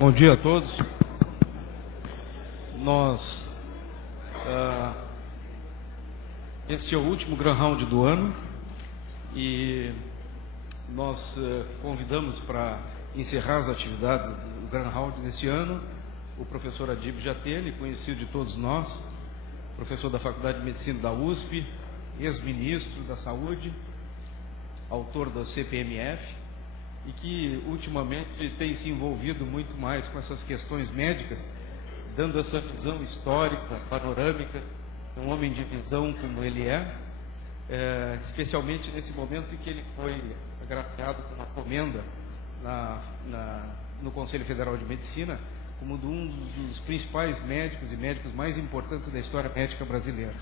Bom dia a todos. Este é o último Grand Round do ano e nós convidamos para encerrar as atividades do Grand Round desse ano o professor Adib Jatene, conhecido de todos nós, professor da Faculdade de Medicina da USP, ex-ministro da Saúde, autor da CPMF, e que ultimamente tem se envolvido muito mais com essas questões médicas, dando essa visão histórica, panorâmica, um homem de visão como ele especialmente nesse momento em que ele foi agraciado com uma comenda no Conselho Federal de Medicina, como um dos principais médicos e médicos mais importantes da história médica brasileira.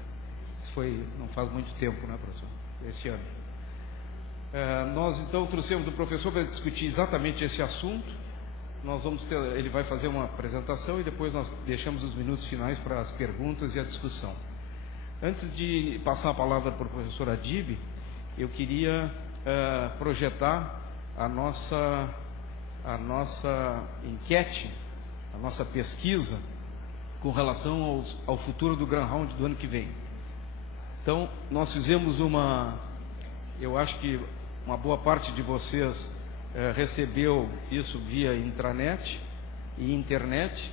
Isso foi, não faz muito tempo, né, professor? Esse ano. Nós então trouxemos o professor para discutir exatamente esse assunto. Ele vai fazer uma apresentação e depois nós deixamos os minutos finais para as perguntas e a discussão. Antes de passar a palavra para o professor Adib, eu queria projetar a nossa enquete, a nossa pesquisa com relação ao futuro do Grand Round do ano que vem. Então, nós fizemos eu acho que uma boa parte de vocês recebeu isso via intranet e internet,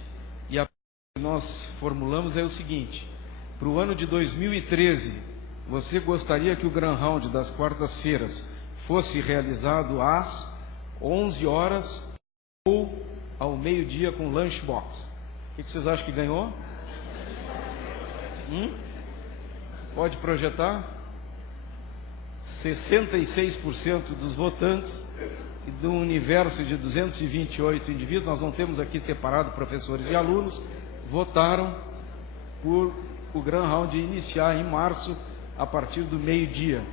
e a que nós formulamos é o seguinte: para o ano de 2013, você gostaria que o Grand Round das quartas-feiras fosse realizado às 11 horas ou ao meio-dia com lunchbox? O que vocês acham que ganhou? Pode projetar? 66% dos votantes e do universo de 228 indivíduos, nós não temos aqui separado professores e alunos, votaram por o Grand Round iniciar em março, a partir do meio-dia,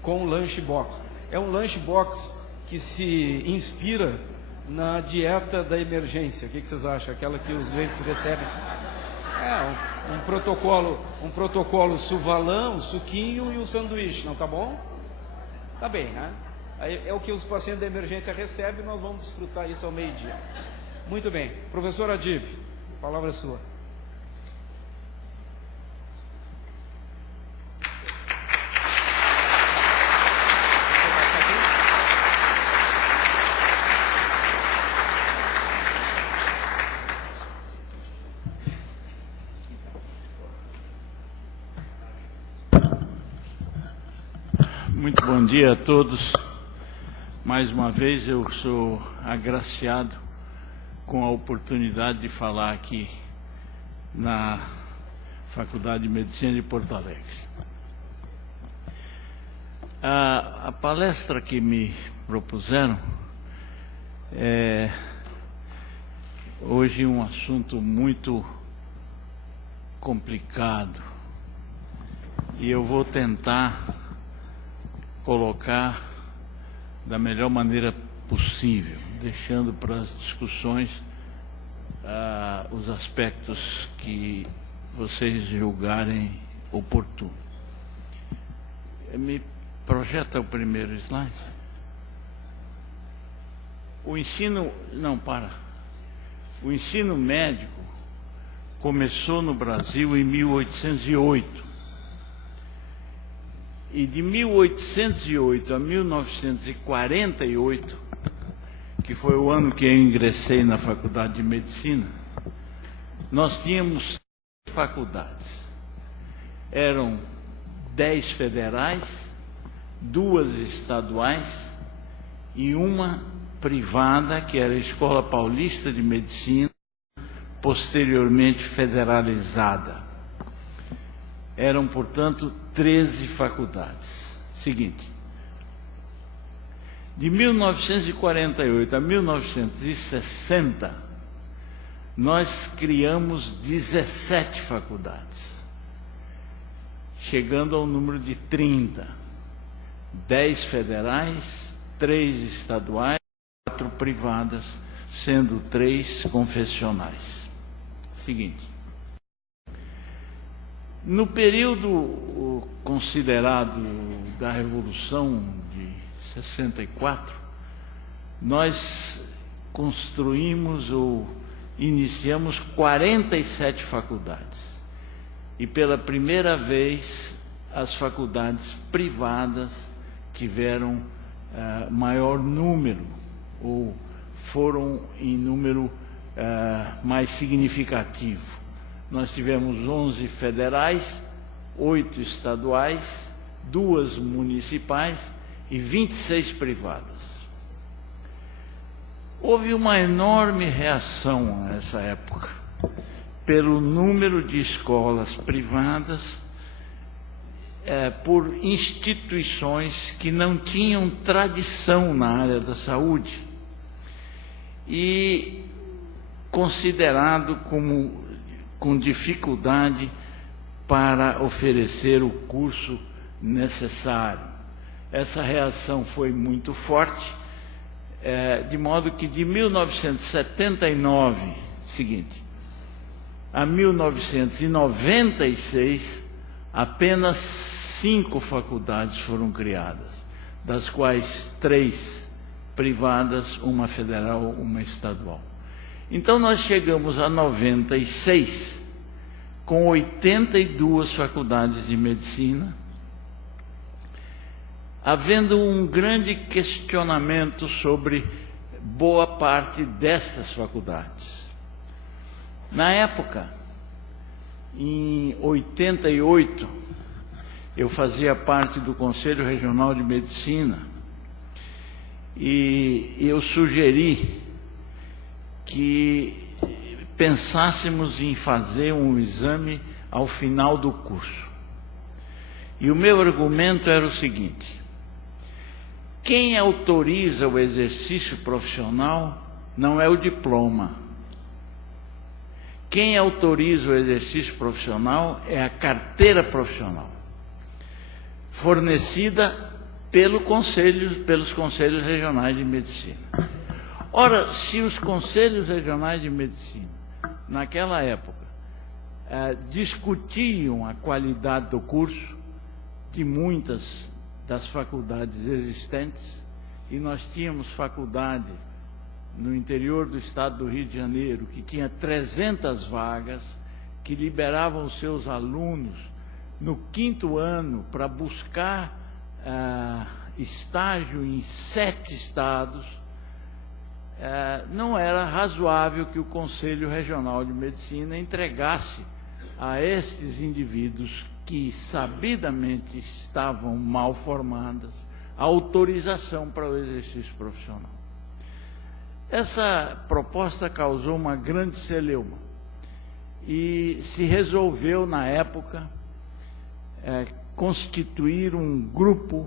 com lunchbox. É um lunchbox que se inspira na dieta da emergência. O que vocês acham? Aquela que os doentes recebem. Um protocolo suvalã, um suquinho e um sanduíche, não tá bom? Tá bem, né? É o que os pacientes da emergência recebem, nós vamos desfrutar isso ao meio-dia. Muito bem. Professor Adib, a palavra é sua. Muito bom dia a todos. Mais uma vez eu sou agraciado com a oportunidade de falar aqui na Faculdade de Medicina de Porto Alegre. A palestra que me propuseram é hoje um assunto muito complicado e eu vou tentar colocar da melhor maneira possível, deixando para as discussões os aspectos que vocês julgarem oportuno. Me projeta o primeiro slide. O ensino médico começou no Brasil em 1808. E de 1808 a 1948, que foi o ano que eu ingressei na Faculdade de Medicina, nós tínhamos faculdades. Eram 10 federais, 2 estaduais e uma privada, que era a Escola Paulista de Medicina, posteriormente federalizada. Eram, portanto, 13 faculdades. Seguinte, de 1948 a 1960, nós criamos 17 faculdades, chegando ao número de 30. 10 federais, 3 estaduais, 4 privadas, sendo 3 confessionais. Seguinte, no período considerado da Revolução de 64, nós construímos ou iniciamos 47 faculdades. E pela primeira vez, as faculdades privadas tiveram maior número, ou foram em número mais significativo. Nós tivemos 11 federais, 8 estaduais, 2 municipais e 26 privadas. Houve uma enorme reação nessa época, pelo número de escolas privadas, por instituições que não tinham tradição na área da saúde e considerado como com dificuldade para oferecer o curso necessário. Essa reação foi muito forte, de modo que de 1979, seguinte, a 1996, apenas 5 faculdades foram criadas, das quais 3 privadas, uma federal, uma estadual. Então nós chegamos a 96 com 82 faculdades de medicina, havendo um grande questionamento sobre boa parte destas faculdades. Na época, em 88, eu fazia parte do Conselho Regional de Medicina e eu sugeri que pensássemos em fazer um exame ao final do curso. E o meu argumento era o seguinte: quem autoriza o exercício profissional não é o diploma. Quem autoriza o exercício profissional é a carteira profissional, fornecida pelos conselhos regionais de medicina. Ora, se os conselhos regionais de medicina, naquela época, discutiam a qualidade do curso de muitas das faculdades existentes, e nós tínhamos faculdade no interior do estado do Rio de Janeiro, que tinha 300 vagas, que liberavam os seus alunos no 5º ano para buscar estágio em 7 estados, não era razoável que o Conselho Regional de Medicina entregasse a estes indivíduos que sabidamente estavam mal formados a autorização para o exercício profissional. Essa proposta causou uma grande celeuma e se resolveu, na época, constituir um grupo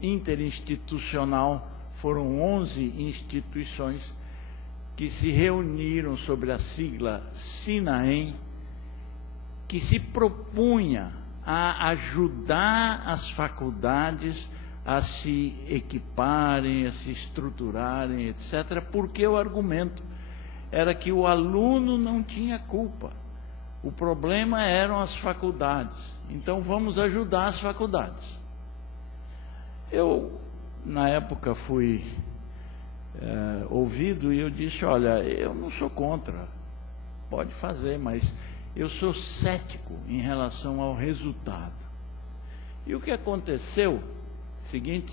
interinstitucional. Foram 11 instituições que se reuniram sob a sigla SINAEM, que se propunha a ajudar as faculdades a se equiparem, a se estruturarem, etc., porque o argumento era que o aluno não tinha culpa. O problema eram as faculdades. Então, vamos ajudar as faculdades. Eu, na época, fui ouvido e eu disse: olha, eu não sou contra, pode fazer, mas eu sou cético em relação ao resultado. E o que aconteceu, seguinte,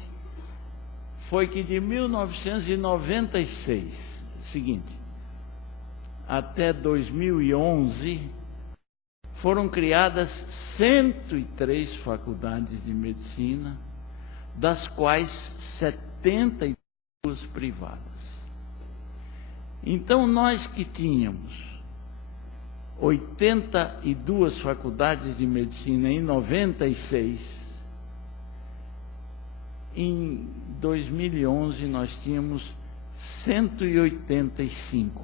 foi que de 1996, até 2011, foram criadas 103 faculdades de medicina, das quais 72 privadas. Então, nós que tínhamos 82 faculdades de medicina em 96, em 2011 nós tínhamos 185.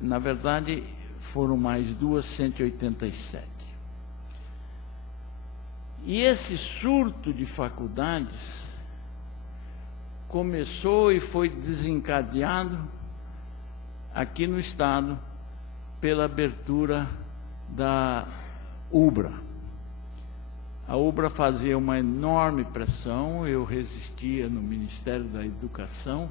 Na verdade, foram mais 187. E esse surto de faculdades começou e foi desencadeado aqui no estado pela abertura da UBRA. A UBRA fazia uma enorme pressão, eu resistia no Ministério da Educação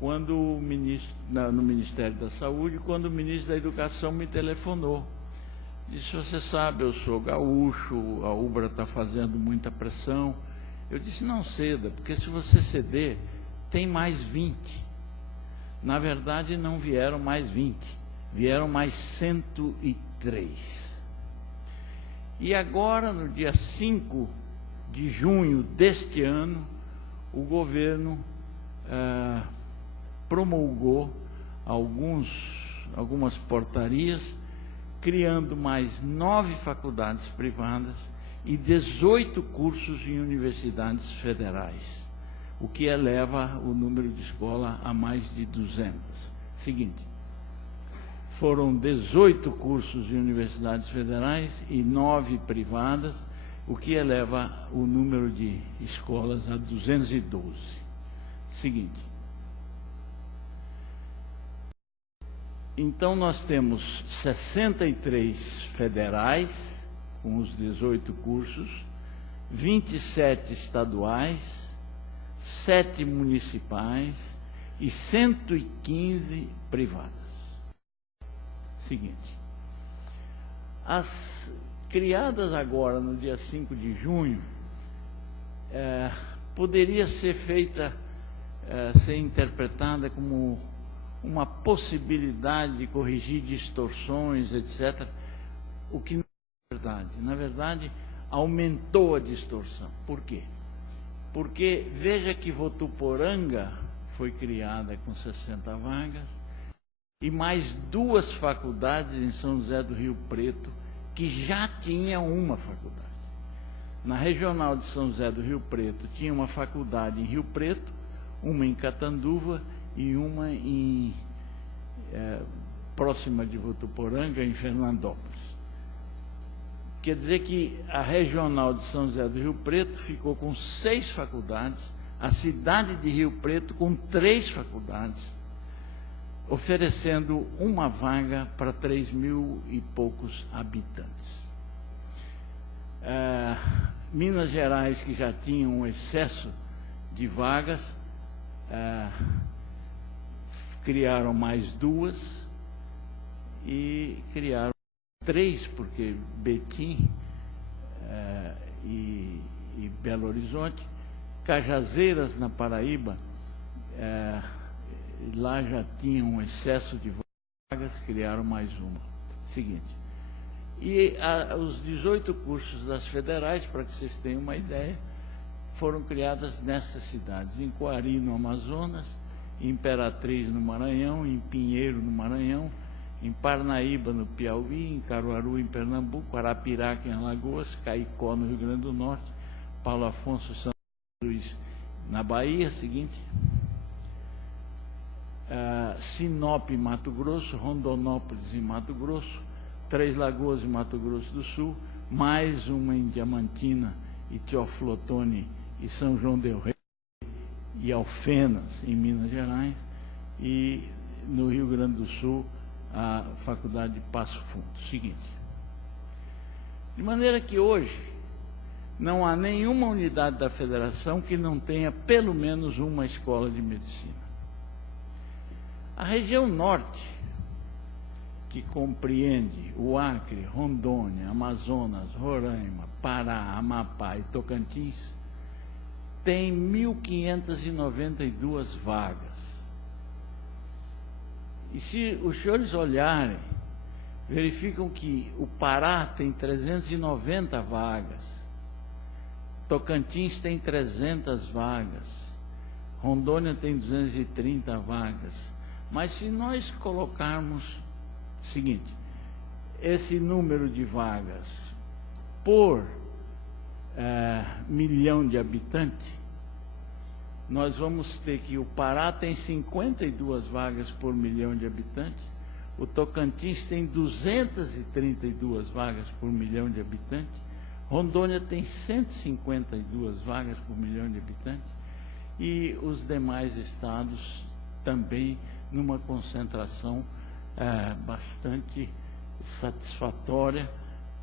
quando o ministro, no Ministério da Saúde, quando o ministro da Educação me telefonou. Disse: você sabe, eu sou gaúcho, a UBRA está fazendo muita pressão. Eu disse: não ceda, porque se você ceder, tem mais 20. Na verdade, não vieram mais 20, vieram mais 103. E agora, no dia 5 de junho deste ano, o governo promulgou algumas portarias, criando mais 9 faculdades privadas e 18 cursos em universidades federais, o que eleva o número de escolas a mais de 200. Seguinte, foram 18 cursos em universidades federais e 9 privadas, o que eleva o número de escolas a 212. Seguinte. Então, nós temos 63 federais, com os 18 cursos, 27 estaduais, 7 municipais e 115 privadas. Seguinte, as criadas agora no dia 5 de junho, poderia ser feita, ser interpretada como uma possibilidade de corrigir distorções, etc., o que não é verdade. Na verdade, aumentou a distorção. Por quê? Porque veja que Votuporanga foi criada com 60 vagas e mais 2 faculdades em São José do Rio Preto, que já tinha uma faculdade. Na regional de São José do Rio Preto tinha uma faculdade em Rio Preto, uma em Catanduva e uma próxima de Votuporanga, em Fernandópolis. Quer dizer que a regional de São José do Rio Preto ficou com 6 faculdades, a cidade de Rio Preto com 3 faculdades, oferecendo uma vaga para 3.000 e poucos habitantes. Minas Gerais, que já tinha um excesso de vagas, criaram mais 2 e criaram 3, porque Betim e Belo Horizonte, Cajazeiras, na Paraíba, lá já tinham um excesso de vagas, criaram mais uma. Seguinte, e os 18 cursos das federais, para que vocês tenham uma ideia, foram criadas nessas cidades: em Coari, no Amazonas, em Imperatriz, no Maranhão, em Pinheiro, no Maranhão, em Parnaíba, no Piauí, em Caruaru, em Pernambuco, Arapiraca, em Alagoas, Caicó, no Rio Grande do Norte, Paulo Afonso, São Luís, na Bahia. Seguinte, Sinop, em Mato Grosso, Rondonópolis, em Mato Grosso, Três Lagoas, em Mato Grosso do Sul, mais uma em Diamantina, e Teoflotone, e São João del Rei, e Alfenas, em Minas Gerais, e no Rio Grande do Sul, a Faculdade de Passo Fundo. Seguinte, de maneira que hoje não há nenhuma unidade da federação que não tenha pelo menos uma escola de medicina. A região norte, que compreende o Acre, Rondônia, Amazonas, Roraima, Pará, Amapá e Tocantins, tem 1.592 vagas. E se os senhores olharem, verificam que o Pará tem 390 vagas, Tocantins tem 300 vagas, Rondônia tem 230 vagas. Mas se nós colocarmos o seguinte, esse número de vagas por milhão de habitantes, nós vamos ter que o Pará tem 52 vagas por milhão de habitantes, o Tocantins tem 232 vagas por milhão de habitantes, Rondônia tem 152 vagas por milhão de habitantes, e os demais estados também numa concentração bastante satisfatória,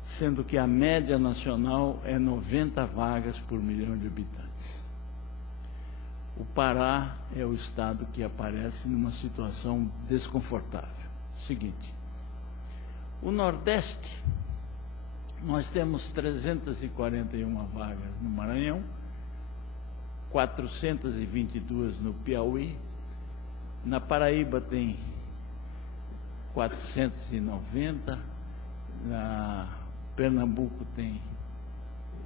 sendo que a média nacional é 90 vagas por milhão de habitantes. o Pará é o estado que aparece numa situação desconfortável. Seguinte, o Nordeste, nós temos 341 vagas no Maranhão, 422 no Piauí, na Paraíba tem 490, na Pernambuco tem,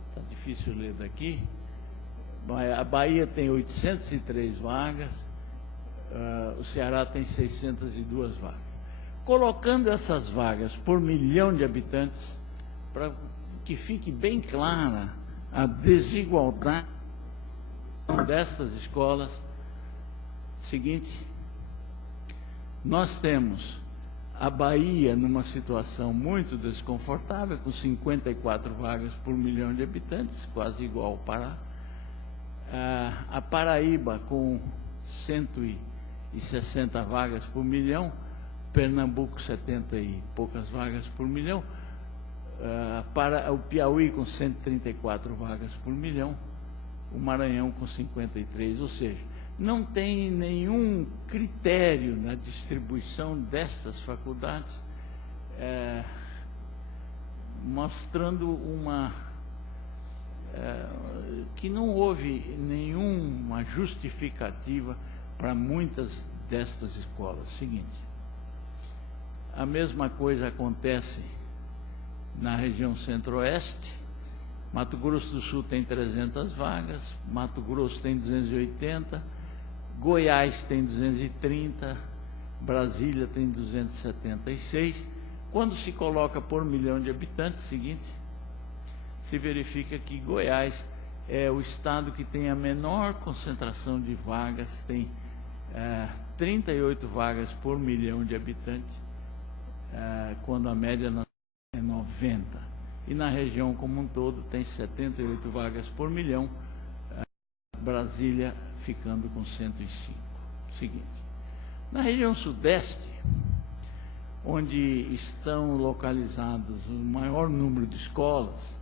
está difícil ler daqui, a Bahia tem 803 vagas, o Ceará tem 602 vagas. Colocando essas vagas por milhão de habitantes, para que fique bem clara a desigualdade destas escolas, seguinte, nós temos a Bahia numa situação muito desconfortável, com 54 vagas por milhão de habitantes, quase igual ao Pará. A Paraíba com 160 vagas por milhão, Pernambuco 70 e poucas vagas por milhão, o Piauí com 134 vagas por milhão, o Maranhão com 53, ou seja, não tem nenhum critério na distribuição destas faculdades mostrando que não houve nenhuma justificativa para muitas destas escolas. Seguinte, a mesma coisa acontece na região centro-oeste. Mato Grosso do Sul tem 300 vagas, Mato Grosso tem 280, Goiás tem 230, Brasília tem 276. Quando se coloca por milhão de habitantes, seguinte, se verifica que Goiás é o estado que tem a menor concentração de vagas, tem 38 vagas por milhão de habitantes, quando a média nacional é 90. E na região como um todo tem 78 vagas por milhão, Brasília ficando com 105. Seguinte, na região sudeste, onde estão localizados o maior número de escolas,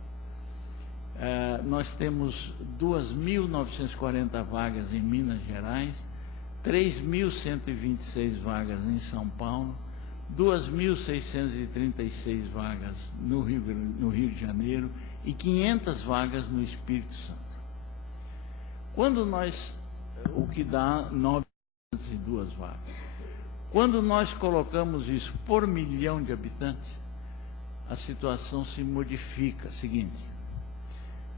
nós temos 2.940 vagas em Minas Gerais, 3.126 vagas em São Paulo, 2.636 vagas no Rio de Janeiro e 500 vagas no Espírito Santo. O que dá 902 vagas. Quando nós colocamos isso por milhão de habitantes, a situação se modifica. Seguinte,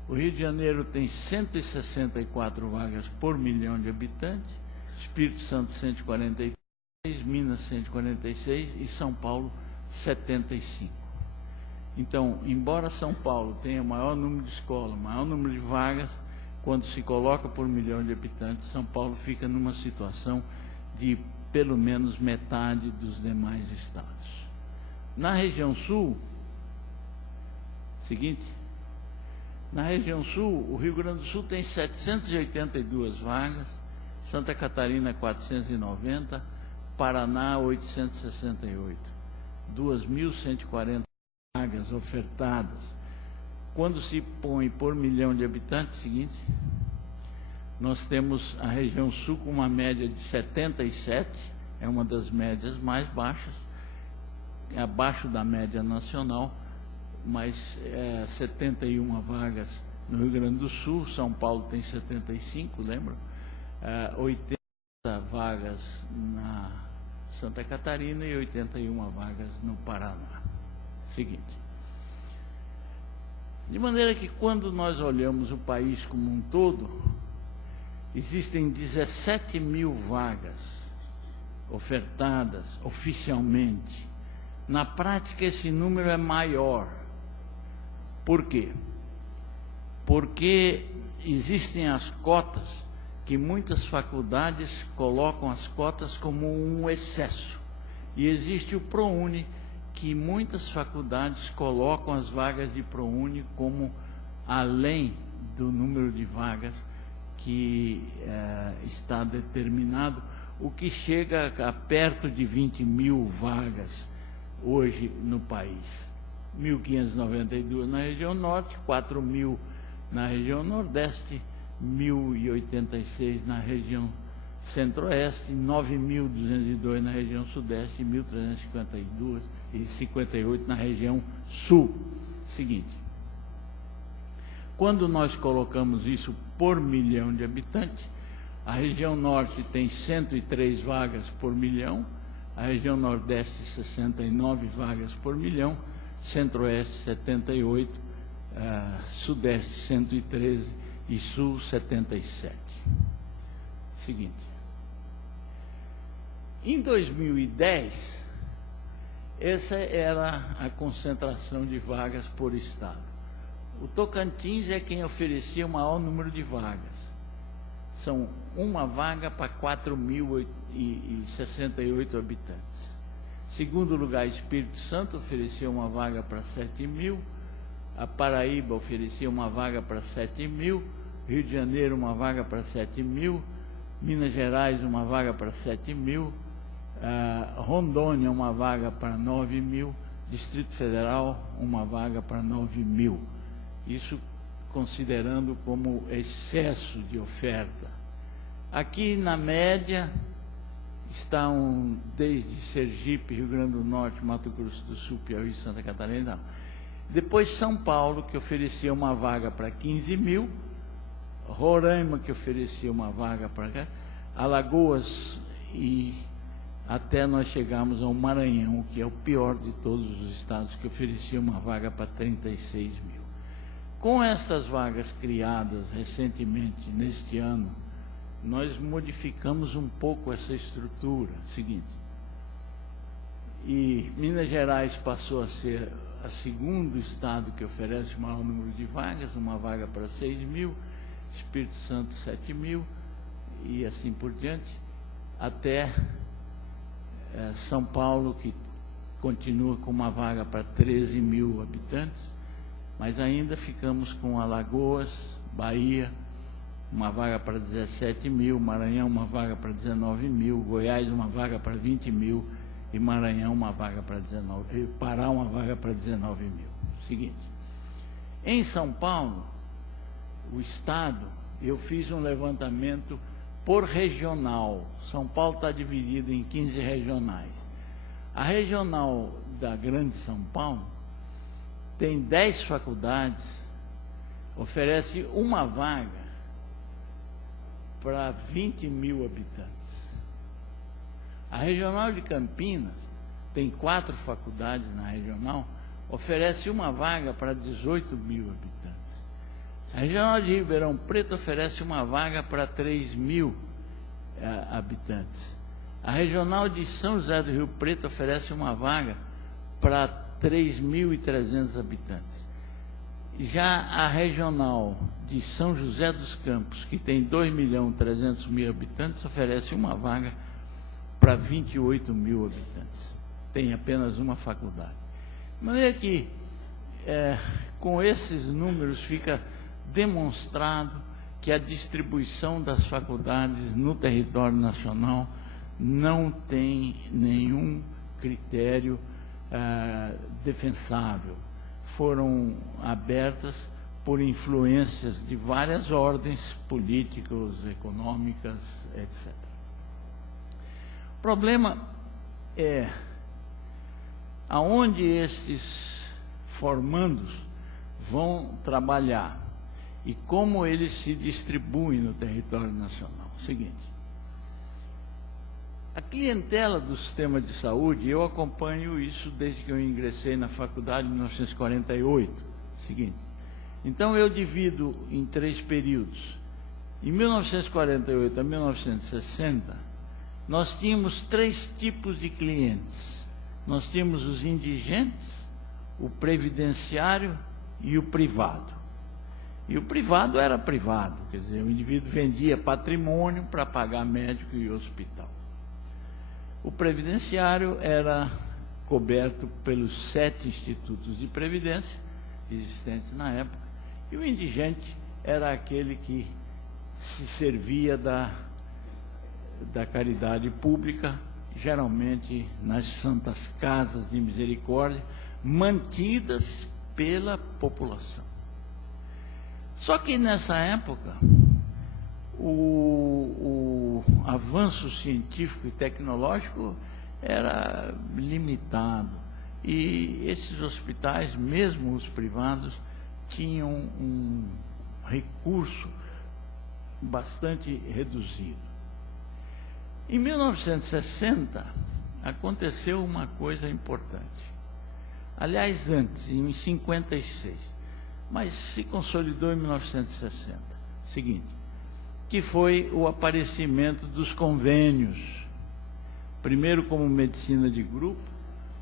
o Rio de Janeiro tem 164 vagas por milhão de habitantes, Espírito Santo 143, Minas 146 e São Paulo 75. Então, embora São Paulo tenha o maior número de escolas, maior número de vagas, quando se coloca por milhão de habitantes, São Paulo fica numa situação de pelo menos metade dos demais estados. Na região sul, seguinte, na região sul, o Rio Grande do Sul tem 782 vagas, Santa Catarina 490, Paraná 868, 2.140 vagas ofertadas. Quando se põe por milhão de habitantes, seguinte, nós temos a região sul com uma média de 77, é uma das médias mais baixas, abaixo da média nacional, mas 71 vagas no Rio Grande do Sul, São Paulo tem 75, lembra? 80 vagas na Santa Catarina e 81 vagas no Paraná. Seguinte, de maneira que quando nós olhamos o país como um todo, existem 17 mil vagas ofertadas oficialmente. Na prática, esse número é maior. Por quê? Porque existem as cotas, que muitas faculdades colocam as cotas como um excesso. E existe o ProUni, que muitas faculdades colocam as vagas de ProUni como além do número de vagas que está determinado, o que chega a perto de 20 mil vagas hoje no país. 1.592 na região norte, 4.000 na região nordeste 1.086 na região centro-oeste, 9.202 na região sudeste e 1.358 na região sul. Seguinte, quando nós colocamos isso por milhão de habitantes, a região norte tem 103 vagas por milhão, a região nordeste 69 vagas por milhão, centro-oeste 78, sudeste 113 e sul 77. Seguinte, em 2010, essa era a concentração de vagas por estado. O Tocantins é quem oferecia o maior número de vagas. São uma vaga para 4.068 habitantes. Segundo lugar, Espírito Santo oferecia uma vaga para 7.000, a Paraíba oferecia uma vaga para 7.000, Rio de Janeiro uma vaga para 7.000, Minas Gerais uma vaga para 7.000, Rondônia uma vaga para 9.000, Distrito Federal uma vaga para 9.000. Isso considerando como excesso de oferta. Aqui na média estão desde Sergipe, Rio Grande do Norte, Mato Grosso do Sul, Piauí e Santa Catarina. Depois São Paulo, que oferecia uma vaga para 15.000, Roraima, que oferecia uma vaga para Alagoas, e até nós chegamos ao Maranhão, que é o pior de todos os estados, que oferecia uma vaga para 36.000. Com estas vagas criadas recentemente, neste ano, nós modificamos um pouco essa estrutura. Seguinte, e Minas Gerais passou a ser o segundo estado que oferece o maior número de vagas, uma vaga para 6.000, Espírito Santo 7.000, e assim por diante, até São Paulo, que continua com uma vaga para 13.000 habitantes, mas ainda ficamos com Alagoas, Bahia, uma vaga para 17.000, Maranhão uma vaga para 19.000, Goiás uma vaga para 20.000 e Maranhão uma vaga para 19.000, Pará uma vaga para 19.000. Seguinte, em São Paulo, o estado, eu fiz um levantamento por regional. São Paulo está dividido em 15 regionais. A regional da Grande São Paulo tem 10 faculdades, oferece uma vaga para 20.000 habitantes. A regional de Campinas tem 4 faculdades na regional, oferece uma vaga para 18.000 habitantes. A regional de Ribeirão Preto oferece uma vaga para 3.000 habitantes. A regional de São José do Rio Preto oferece uma vaga para 3.300 habitantes. Já a regional de São José dos Campos, que tem 2.300.000 habitantes, oferece uma vaga para 28.000 habitantes. Tem apenas uma faculdade. De maneira que, com esses números, fica demonstrado que a distribuição das faculdades no território nacional não tem nenhum critério defensável. Foram abertas por influências de várias ordens políticas, econômicas, etc. O problema é aonde esses formandos vão trabalhar e como eles se distribuem no território nacional. Seguinte, a clientela do sistema de saúde, eu acompanho isso desde que eu ingressei na faculdade em 1948. Seguinte, então eu divido em 3 períodos. Em 1948 a 1960, nós tínhamos 3 tipos de clientes. Nós tínhamos os indigentes, o previdenciário e o privado. E o privado era privado, quer dizer, o indivíduo vendia patrimônio para pagar médico e hospital. O previdenciário era coberto pelos 7 institutos de previdência existentes na época, e o indigente era aquele que se servia da caridade pública, geralmente nas santas casas de misericórdia, mantidas pela população. Só que nessa época, o avanço científico e tecnológico era limitado. E esses hospitais, mesmo os privados, tinham um recurso bastante reduzido. Em 1960, aconteceu uma coisa importante. Aliás, antes, em 56, mas se consolidou em 1960. Seguinte, que foi o aparecimento dos convênios. Primeiro como medicina de grupo,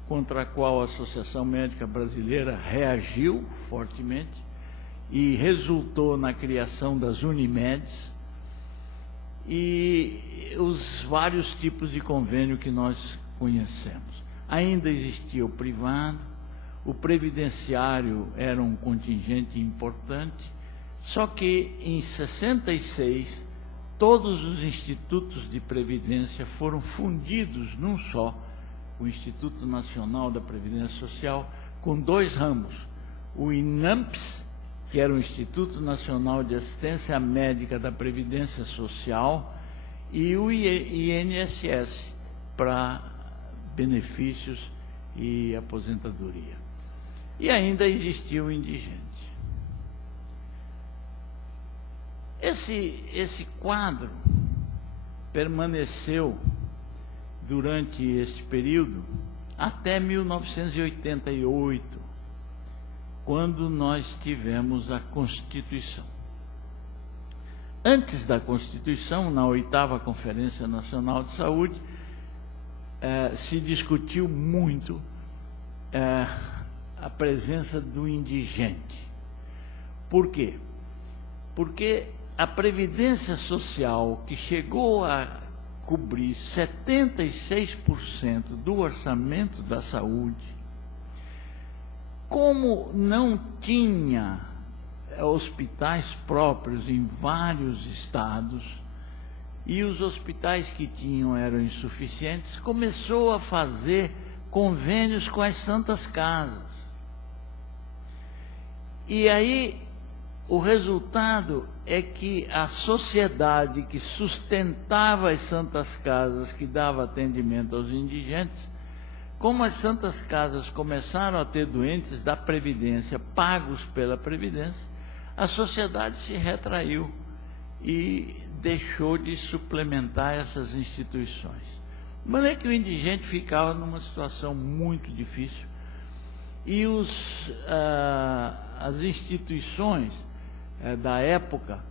contra a qual a Associação Médica Brasileira reagiu fortemente e resultou na criação das Unimedes e os vários tipos de convênio que nós conhecemos. Ainda existia o privado, o previdenciário era um contingente importante, só que em 66 todos os institutos de previdência foram fundidos num só, o Instituto Nacional da Previdência Social, com dois ramos, o INAMPS, que era o Instituto Nacional de Assistência Médica da Previdência Social, e o INSS, para benefícios e aposentadoria. E ainda existia o indigente. Esse quadro permaneceu durante esse período até 1988, quando nós tivemos a Constituição. Antes da Constituição, na 8ª Conferência Nacional de Saúde, se discutiu muito a presença do indigente. Por quê? Porque a Previdência Social, que chegou a cobrir 76% do orçamento da saúde, como não tinha hospitais próprios em vários estados, e os hospitais que tinham eram insuficientes, começou a fazer convênios com as santas casas. E aí o resultado é que a sociedade que sustentava as santas casas, que dava atendimento aos indigentes, como as santas casas começaram a ter doentes da Previdência, pagos pela Previdência, a sociedade se retraiu e deixou de suplementar essas instituições. De maneira que o indigente ficava numa situação muito difícil e as instituições da época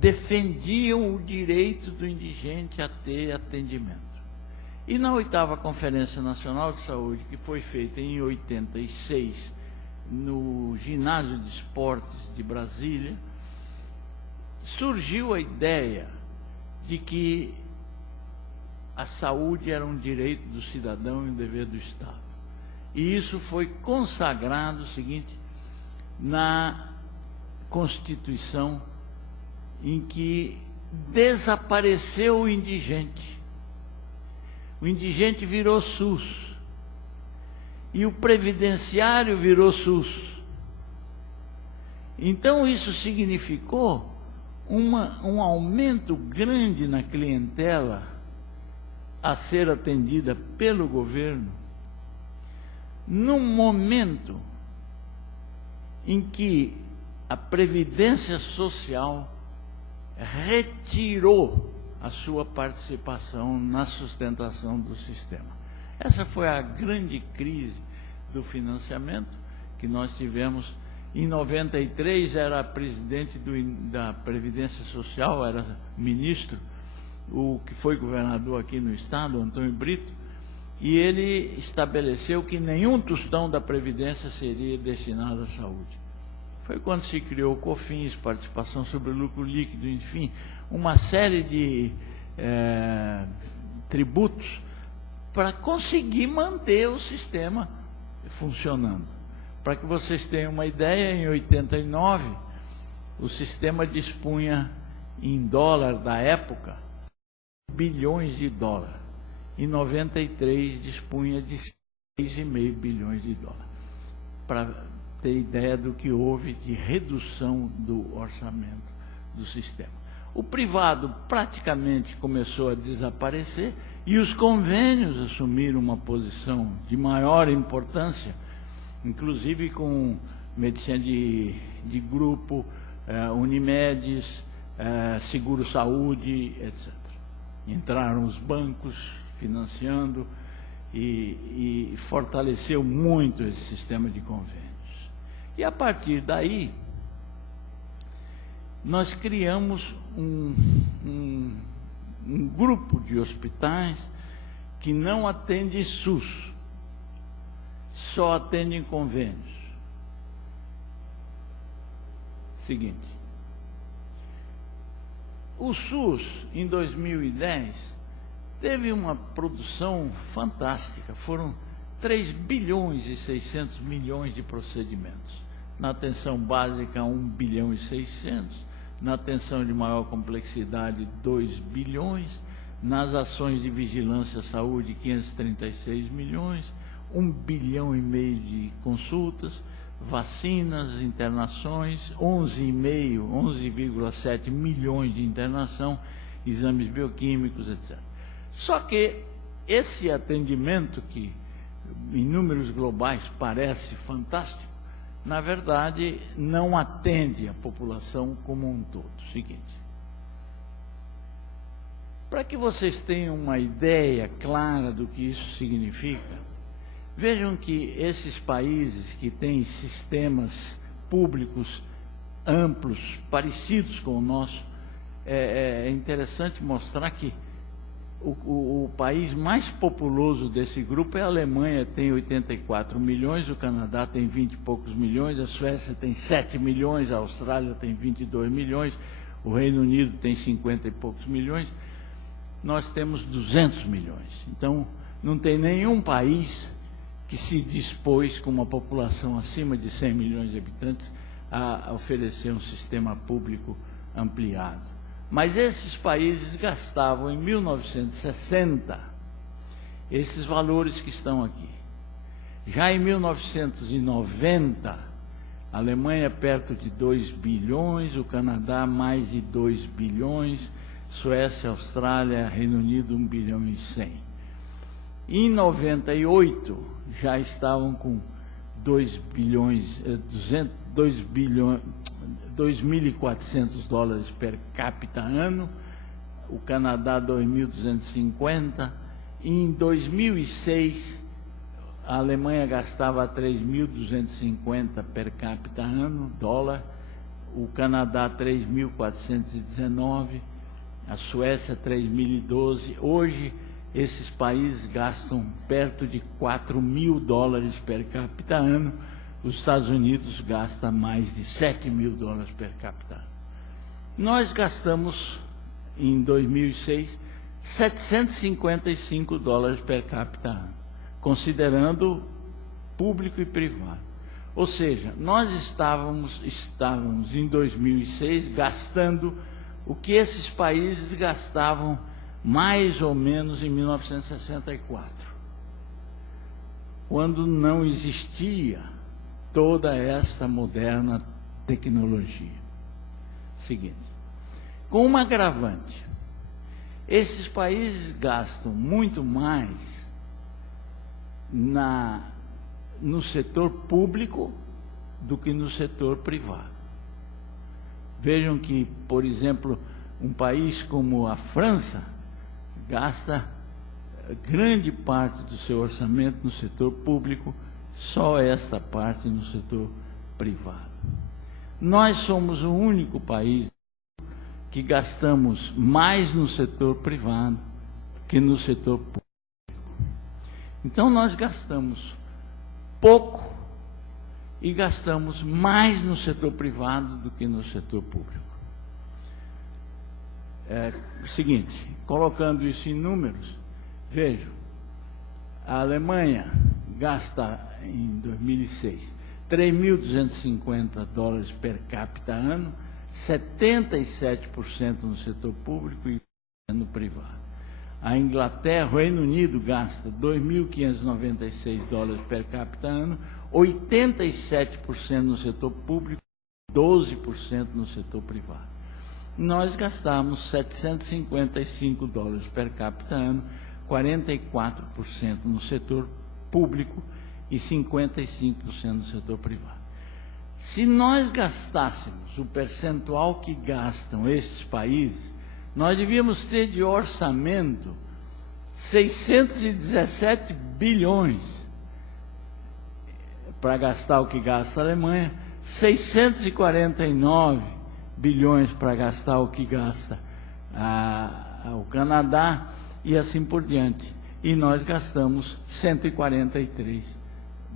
defendiam o direito do indigente a ter atendimento. E na 8ª Conferência Nacional de Saúde, que foi feita em 86, no Ginásio de Esportes de Brasília, surgiu a ideia de que a saúde era um direito do cidadão e um dever do Estado. E isso foi consagrado, o seguinte, na Constituição, em que desapareceu o indigente. O indigente virou SUS. E o previdenciário virou SUS. Então isso significou um aumento grande na clientela a ser atendida pelo governo, num momento em que a Previdência Social retirou a sua participação na sustentação do sistema. Essa foi a grande crise do financiamento que nós tivemos. Em 93 era presidente da Previdência Social, era ministro, o que foi governador aqui no estado, Antônio Brito, e ele estabeleceu que nenhum tostão da Previdência seria destinado à saúde. Foi quando se criou o COFINS, participação sobre o lucro líquido, enfim, uma série de tributos para conseguir manter o sistema funcionando. Para que vocês tenham uma ideia, em 89, o sistema dispunha, em dólar da época, bilhões de dólares. Em 93, dispunha de 6,5 bilhões de dólares. Para ter ideia do que houve de redução do orçamento do sistema. O privado praticamente começou a desaparecer e os convênios assumiram uma posição de maior importância, inclusive com medicina de grupo, Unimedes, Seguro-Saúde, etc. Entraram os bancos financiando e fortaleceu muito esse sistema de convênios. E a partir daí, nós criamos um grupo de hospitais que não atende SUS, só atendem convênios. Seguinte, o SUS, em 2010, teve uma produção fantástica, foram 3 bilhões e 600 milhões de procedimentos. Na atenção básica, 1 bilhão e 600, na atenção de maior complexidade, 2 bilhões, nas ações de vigilância à saúde, 536 milhões, 1,5 bilhão de consultas, vacinas, internações, 11,7 milhões de internação, exames bioquímicos, etc. Só que esse atendimento, que em números globais parece fantástico, na verdade não atende a população como um todo. Seguinte, para que vocês tenham uma ideia clara do que isso significa, vejam que esses países que têm sistemas públicos amplos, parecidos com o nosso, é interessante mostrar que o país mais populoso desse grupo é a Alemanha, tem 84 milhões, o Canadá tem 20 e poucos milhões, a Suécia tem 7 milhões, a Austrália tem 22 milhões, o Reino Unido tem 50 e poucos milhões, nós temos 200 milhões. Então, não tem nenhum país que se dispôs, com uma população acima de 100 milhões de habitantes, a oferecer um sistema público ampliado. Mas esses países gastavam, em 1960, esses valores que estão aqui. Já em 1990, a Alemanha perto de 2 bilhões, o Canadá mais de 2 bilhões, Suécia, Austrália, Reino Unido 1 bilhão e 100. Em 98, já estavam com 2.400 dólares per capita ano, o Canadá 2.250, e em 2006 a Alemanha gastava 3.250 per capita ano, dólar, o Canadá 3.419, a Suécia 3.012, hoje esses países gastam perto de 4.000 dólares per capita ano, os Estados Unidos gastam mais de 7.000 dólares per capita. Nós gastamos, em 2006, 755 dólares per capita ano, considerando público e privado. Ou seja, nós estávamos em 2006 gastando o que esses países gastavam mais ou menos em 1964, quando não existia toda esta moderna tecnologia. Seguinte, com uma agravante, esses países gastam muito mais no setor público do que no setor privado. Vejam que, por exemplo, um país como a França gasta grande parte do seu orçamento no setor público, só esta parte no setor privado. Nós somos o único país que gastamos mais no setor privado que no setor público. Então, nós gastamos pouco e gastamos mais no setor privado do que no setor público. Seguinte, colocando isso em números, vejam, a Alemanha gasta em 2006 3.250 dólares per capita ano, 77% no setor público e no privado. A Inglaterra, o Reino Unido gasta 2.596 dólares per capita ano, 87% no setor público, 12% no setor privado. nós gastamos 755 dólares per capita ano, 44% no setor público e 55% no setor privado. Se nós gastássemos o percentual que gastam estes países, nós devíamos ter de orçamento 617 bilhões para gastar o que gasta a Alemanha, 649 bilhões para gastar o que gasta o Canadá e assim por diante. E nós gastamos 143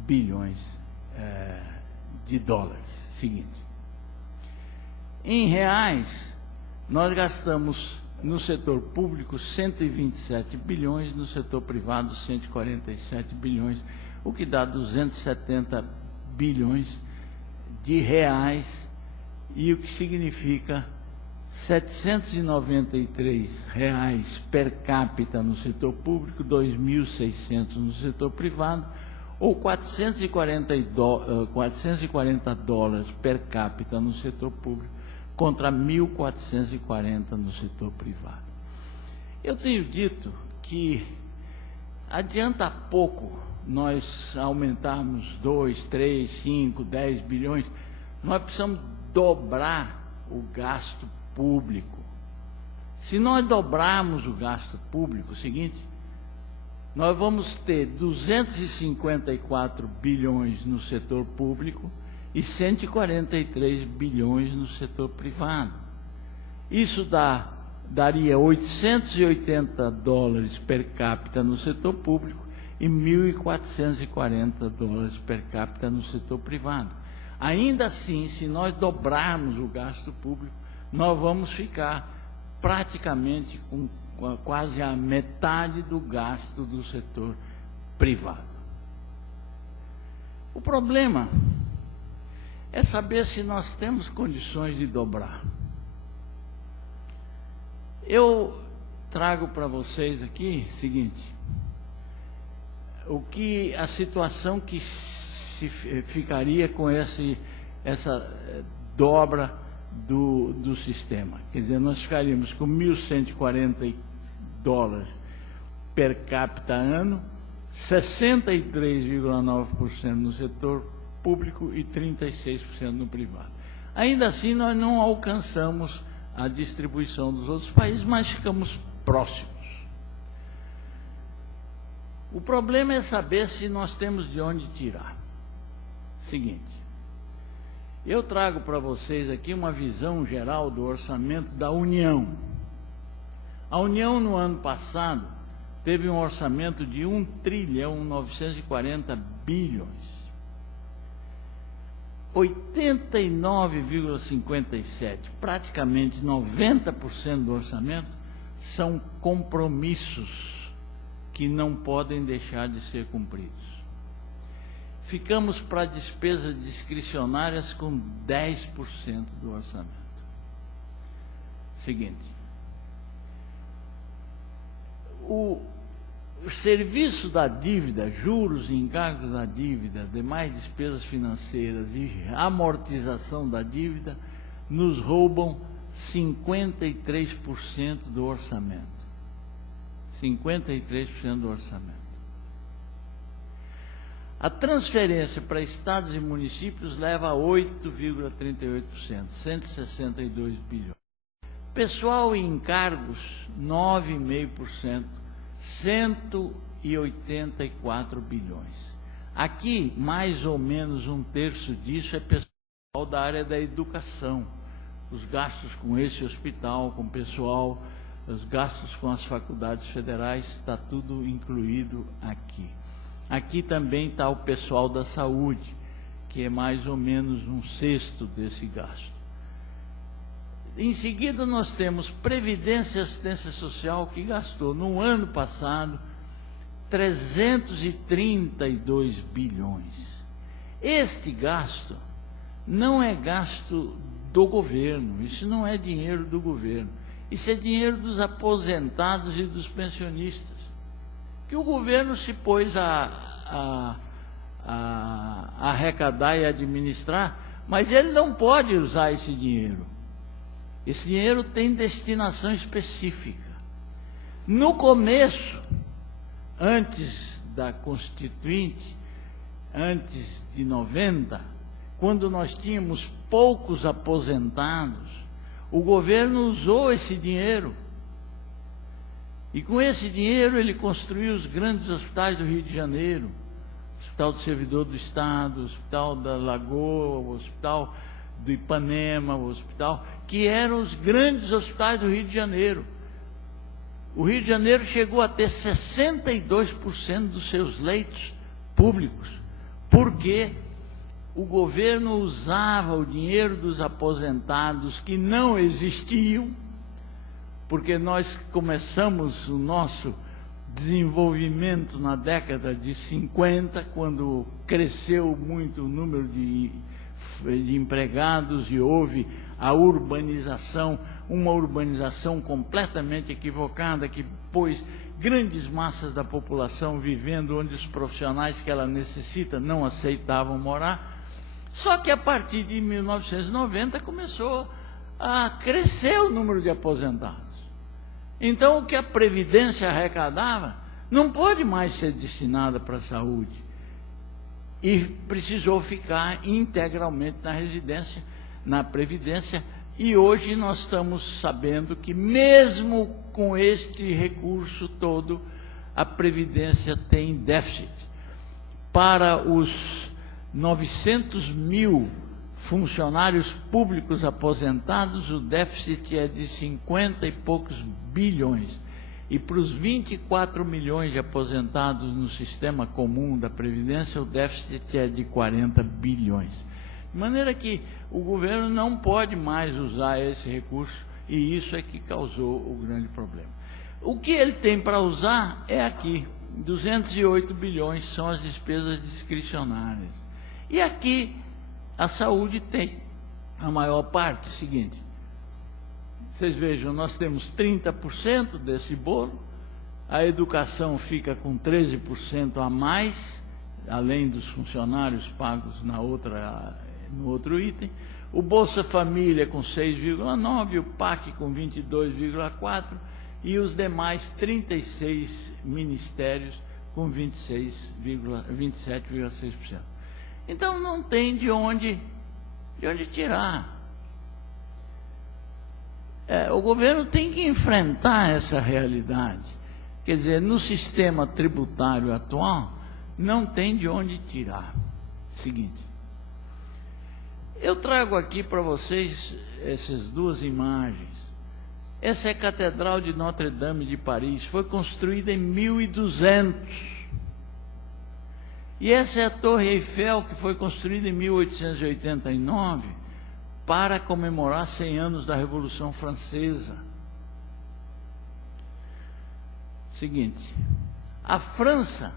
bilhões de dólares. Seguinte. Em reais, nós gastamos no setor público 127 bilhões, no setor privado 147 bilhões, o que dá 270 bilhões de reais, e o que significa 793 reais per capita no setor público, 2.600 no setor privado, ou 440 dólares per capita no setor público, contra 1.440 no setor privado. Eu tenho dito que adianta pouco nós aumentarmos 2, 3, 5, 10 bilhões, nós precisamos dobrar o gasto público. Se nós dobrarmos o gasto público, é o seguinte, nós vamos ter 254 bilhões no setor público e 143 bilhões no setor privado. Isso daria 880 dólares per capita no setor público e 1.440 dólares per capita no setor privado. Ainda assim, se nós dobrarmos o gasto público, nós vamos ficar praticamente com quase a metade do gasto do setor privado. O problema é saber se nós temos condições de dobrar. Eu trago para vocês aqui o seguinte, a situação que se ficaria com essa dobra do sistema. Quer dizer, nós ficaríamos com 1.140 dólares per capita ano, 63,9% no setor público e 36% no privado. Ainda assim, nós não alcançamos a distribuição dos outros países, mas ficamos próximos. O problema é saber se nós temos de onde tirar. Seguinte, eu trago para vocês aqui uma visão geral do orçamento da União. A União, no ano passado, teve um orçamento de 1.940 bilhões. 89,57%, praticamente 90% do orçamento, são compromissos que não podem deixar de ser cumpridos. Ficamos para despesas discricionárias com 10% do orçamento. Seguinte, o serviço da dívida, juros e encargos da dívida, demais despesas financeiras e amortização da dívida, nos roubam 53% do orçamento. 53% do orçamento. A transferência para estados e municípios leva a 8,38%, 162 bilhões. Pessoal e encargos, 9,5%, 184 bilhões. Aqui, mais ou menos um terço disso é pessoal da área da educação. Os gastos com esse hospital, com o pessoal, os gastos com as faculdades federais, está tudo incluído aqui. Aqui também está o pessoal da saúde, que é mais ou menos um sexto desse gasto. Em seguida, nós temos Previdência e Assistência Social, que gastou, no ano passado, 332 bilhões. Este gasto não é gasto do governo, isso não é dinheiro do governo, isso é dinheiro dos aposentados e dos pensionistas, que o governo se pôs a arrecadar e administrar, mas ele não pode usar esse dinheiro. Esse dinheiro tem destinação específica. No começo, antes da Constituinte, antes de 90, quando nós tínhamos poucos aposentados, o governo usou esse dinheiro. E com esse dinheiro ele construiu os grandes hospitais do Rio de Janeiro, o Hospital do Servidor do Estado, o Hospital da Lagoa, o Hospital do Ipanema, o hospital, que eram os grandes hospitais do Rio de Janeiro. O Rio de Janeiro chegou a ter 62% dos seus leitos públicos, porque o governo usava o dinheiro dos aposentados que não existiam, porque nós começamos o nosso desenvolvimento na década de 50, quando cresceu muito o número de empregados e houve a urbanização, uma urbanização completamente equivocada, que pôs grandes massas da população vivendo onde os profissionais que ela necessita não aceitavam morar. Só que a partir de 1990 começou a crescer o número de aposentados. Então o que a Previdência arrecadava não pode mais ser destinada para a saúde. E precisou ficar integralmente na residência, na Previdência, e hoje nós estamos sabendo que mesmo com este recurso todo, a Previdência tem déficit. Para os 900 mil funcionários públicos aposentados, o déficit é de 50 e poucos bilhões. E para os 24 milhões de aposentados no sistema comum da Previdência, o déficit é de 40 bilhões. De maneira que o governo não pode mais usar esse recurso, e isso é que causou o grande problema. O que ele tem para usar é aqui, 208 bilhões são as despesas discricionárias. E aqui a saúde tem a maior parte. Seguinte, vocês vejam, nós temos 30% desse bolo, a educação fica com 13% a mais, além dos funcionários pagos no outro item, o Bolsa Família com 6,9%, o PAC com 22,4%, e os demais 36 ministérios com 27,6%. Então não tem de onde tirar. O governo tem que enfrentar essa realidade. Quer dizer, no sistema tributário atual, não tem de onde tirar. Seguinte, eu trago aqui para vocês essas duas imagens. Essa é a Catedral de Notre-Dame de Paris, foi construída em 1200. E essa é a Torre Eiffel, que foi construída em 1889, para comemorar 100 anos da Revolução Francesa. Seguinte, a França,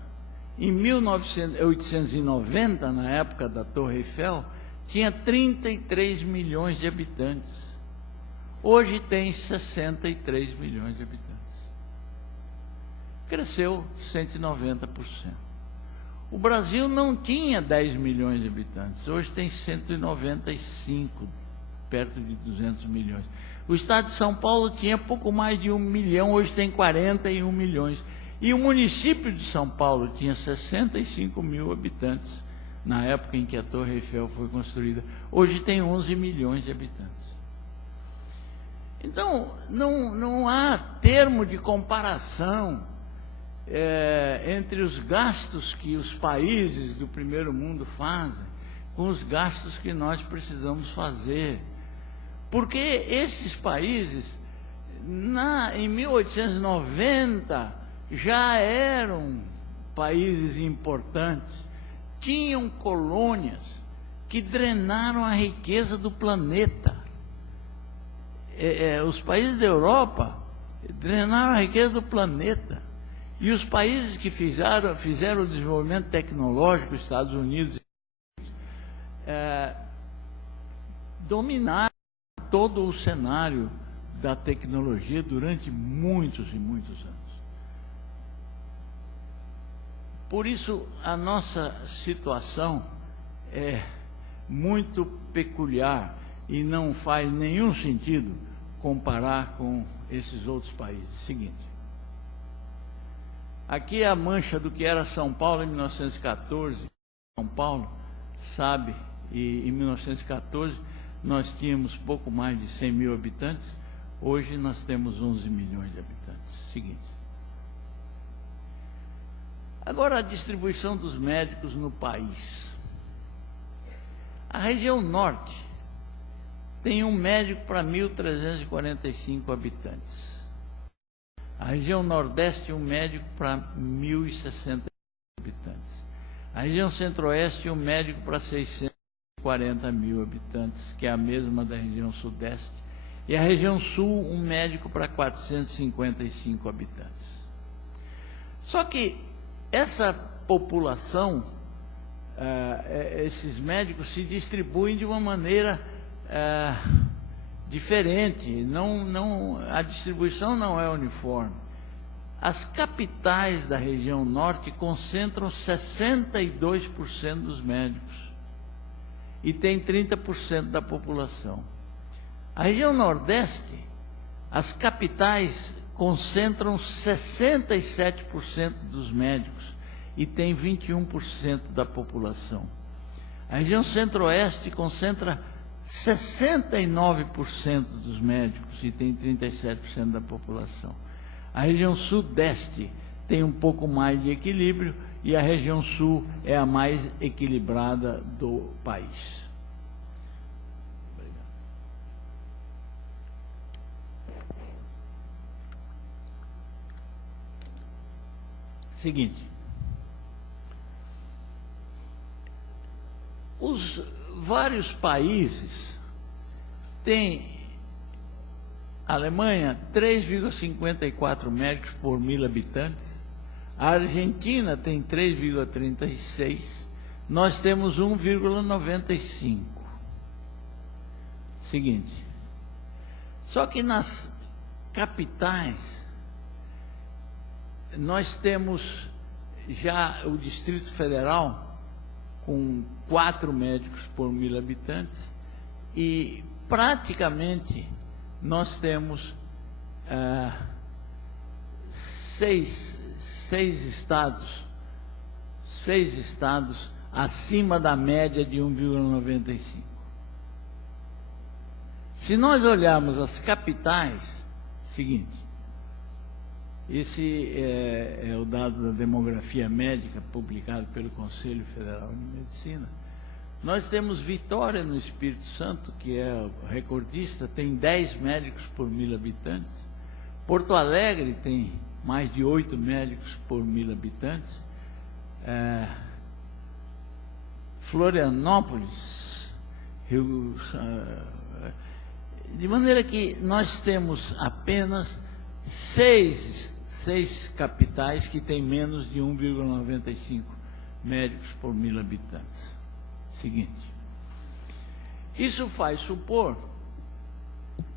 em 1890, na época da Torre Eiffel, tinha 33 milhões de habitantes. Hoje tem 63 milhões de habitantes. Cresceu 190%. O Brasil não tinha 10 milhões de habitantes, hoje tem 195, perto de 200 milhões. O estado de São Paulo tinha pouco mais de 1 milhão, hoje tem 41 milhões. E o município de São Paulo tinha 65 mil habitantes, na época em que a Torre Eiffel foi construída. Hoje tem 11 milhões de habitantes. Então, não há termo de comparação entre os gastos que os países do primeiro mundo fazem com os gastos que nós precisamos fazer. Porque esses países, em 1890, já eram países importantes, tinham colônias que drenaram a riqueza do planeta. Os países da Europa drenaram a riqueza do planeta. E os países que fizeram o desenvolvimento tecnológico, Estados Unidos, dominaram todo o cenário da tecnologia durante muitos e muitos anos. Por isso, a nossa situação é muito peculiar e não faz nenhum sentido comparar com esses outros países. Seguinte, aqui é a mancha do que era São Paulo em 1914. São Paulo, sabe, e em 1914 nós tínhamos pouco mais de 100 mil habitantes, hoje nós temos 11 milhões de habitantes. Seguinte. Agora, a distribuição dos médicos no país. A região norte tem um médico para 1.345 habitantes. A região nordeste, um médico para 1.060 habitantes. A região centro-oeste, um médico para 640 mil habitantes, que é a mesma da região sudeste. E a região sul, um médico para 455 habitantes. Só que essa população, esses médicos se distribuem de uma maneira diferente. A distribuição não é uniforme. As capitais da região norte concentram 62% dos médicos e tem 30% da população. A região nordeste, as capitais concentram 67% dos médicos e tem 21% da população. A região centro-oeste concentra 69% dos médicos e tem 37% da população. A região sudeste tem um pouco mais de equilíbrio e a região sul é a mais equilibrada do país. Obrigado. Seguinte. Os vários países têm, a Alemanha, 3,54 médicos por 1.000 habitantes, a Argentina tem 3,36, nós temos 1,95. Seguinte, só que nas capitais, nós temos já o Distrito Federal, com 4 médicos por 1.000 habitantes, e praticamente nós temos 6 estados acima da média de 1,95. Se nós olharmos as capitais, seguinte, esse é o dado da demografia médica publicado pelo Conselho Federal de Medicina. Nós temos Vitória no Espírito Santo, que é o recordista, tem 10 médicos por 1.000 habitantes. Porto Alegre tem mais de 8 médicos por 1.000 habitantes. Florianópolis, de maneira que nós temos apenas 6 capitais que têm menos de 1,95 médicos por 1.000 habitantes. Seguinte, isso faz supor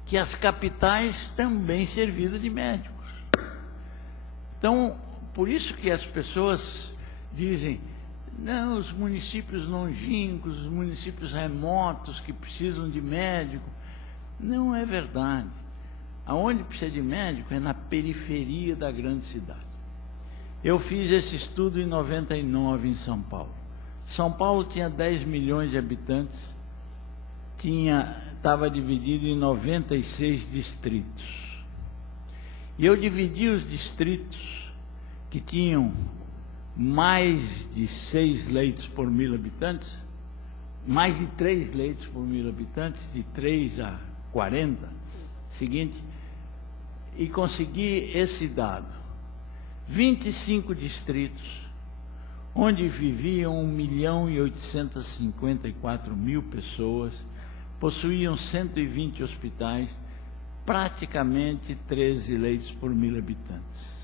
que as capitais também serviram de médicos. Então, por isso que as pessoas dizem, não, os municípios longínquos, os municípios remotos que precisam de médico. Não é verdade. Aonde precisa de médico é na periferia da grande cidade. Eu fiz esse estudo em 99 em São Paulo. São Paulo tinha 10 milhões de habitantes, estava dividido em 96 distritos. E eu dividi os distritos que tinham mais de 6 leitos por 1.000 habitantes, mais de 3 leitos por 1.000 habitantes, de 3 a 40, seguinte, e consegui esse dado. 25 distritos, onde viviam 1.854.000 pessoas, possuíam 120 hospitais, praticamente 13 leitos por 1.000 habitantes.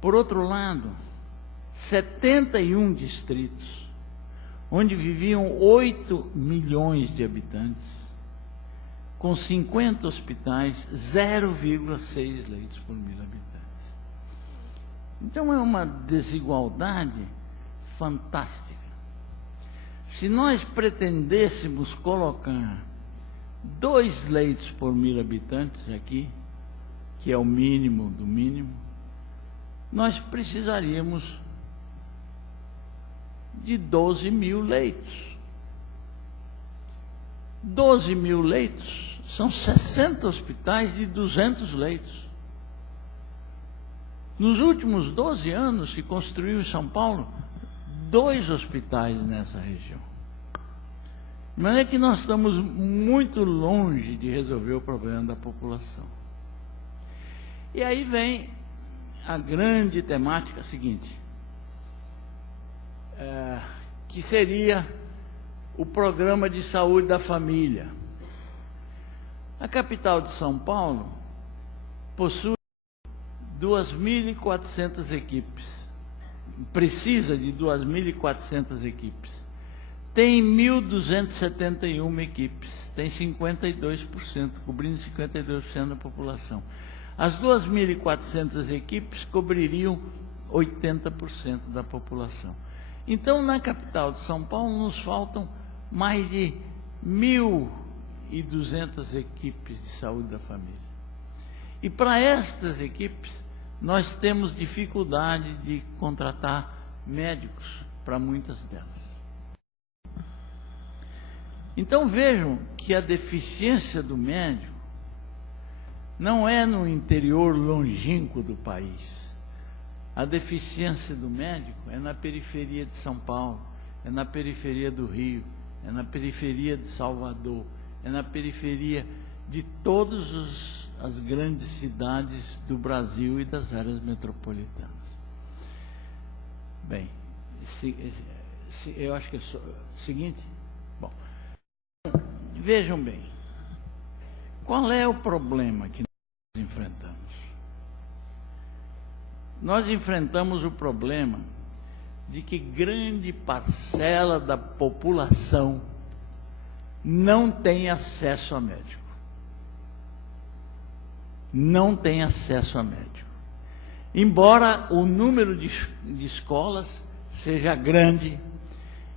Por outro lado, 71 distritos, onde viviam 8 milhões de habitantes, com 50 hospitais, 0,6 leitos por 1.000 habitantes. Então é uma desigualdade fantástica. Se nós pretendêssemos colocar 2 leitos por 1.000 habitantes aqui, que é o mínimo do mínimo, nós precisaríamos de 12.000 leitos. 12.000 leitos são 60 hospitais de 200 leitos. Nos últimos 12 anos se construiu em São Paulo 2 hospitais nessa região. De maneira que nós estamos muito longe de resolver o problema da população. E aí vem a grande temática seguinte, que seria o programa de saúde da família. A capital de São Paulo possui 2.400 equipes, precisa de 2.400 equipes. Tem 1.271 equipes, tem 52%, cobrindo 52% da população. As 2.400 equipes cobririam 80% da população. Então, na capital de São Paulo, nos faltam mais de 1.200 equipes de saúde da família. E para estas equipes, nós temos dificuldade de contratar médicos para muitas delas. Então vejam que a deficiência do médico não é no interior longínquo do país. A deficiência do médico é na periferia de São Paulo, é na periferia do Rio, é na periferia de Salvador, é na periferia de todas as grandes cidades do Brasil e das áreas metropolitanas. Bem, eu acho que é o seguinte. Bom, vejam bem, qual é o problema que nós enfrentamos? Nós enfrentamos o problema de que grande parcela da população não tem acesso a médico. Não tem acesso a médico. Embora o número de escolas seja grande,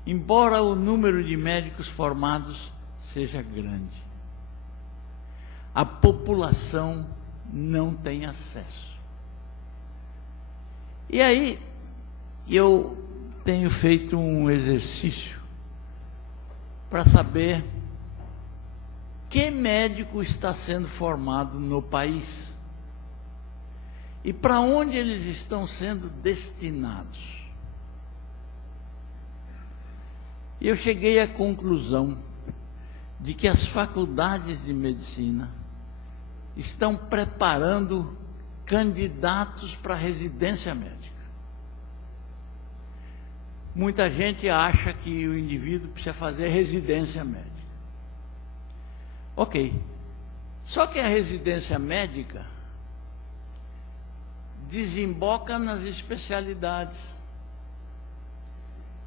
embora o número de médicos formados seja grande, a população não tem acesso. E aí, eu tenho feito um exercício para saber que médico está sendo formado no país e para onde eles estão sendo destinados. E eu cheguei à conclusão de que as faculdades de medicina estão preparando candidatos para residência médica. Muita gente acha que o indivíduo precisa fazer residência médica. Ok. Só que a residência médica desemboca nas especialidades.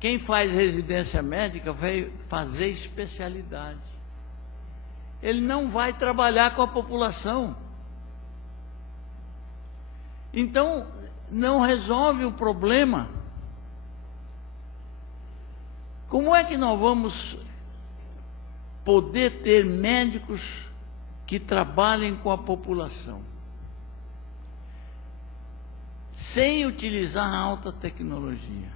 Quem faz residência médica vai fazer especialidade. Ele não vai trabalhar com a população. Então, não resolve o problema. Como é que nós vamos poder ter médicos que trabalhem com a população sem utilizar a alta tecnologia,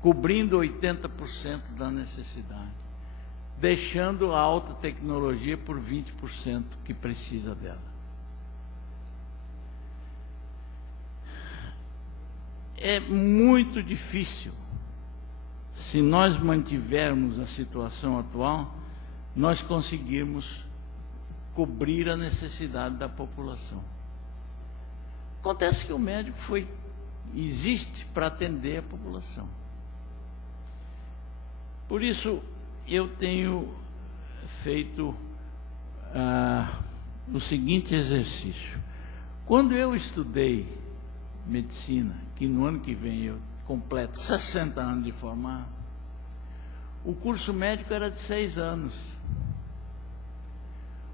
cobrindo 80% da necessidade, deixando a alta tecnologia por 20% que precisa dela? É muito difícil. Se nós mantivermos a situação atual, nós conseguirmos cobrir a necessidade da população. Acontece que o médico existe para atender a população. Por isso, eu tenho feito o seguinte exercício. Quando eu estudei medicina, que no ano que vem eu completo 60 anos de formado, o curso médico era de 6 anos.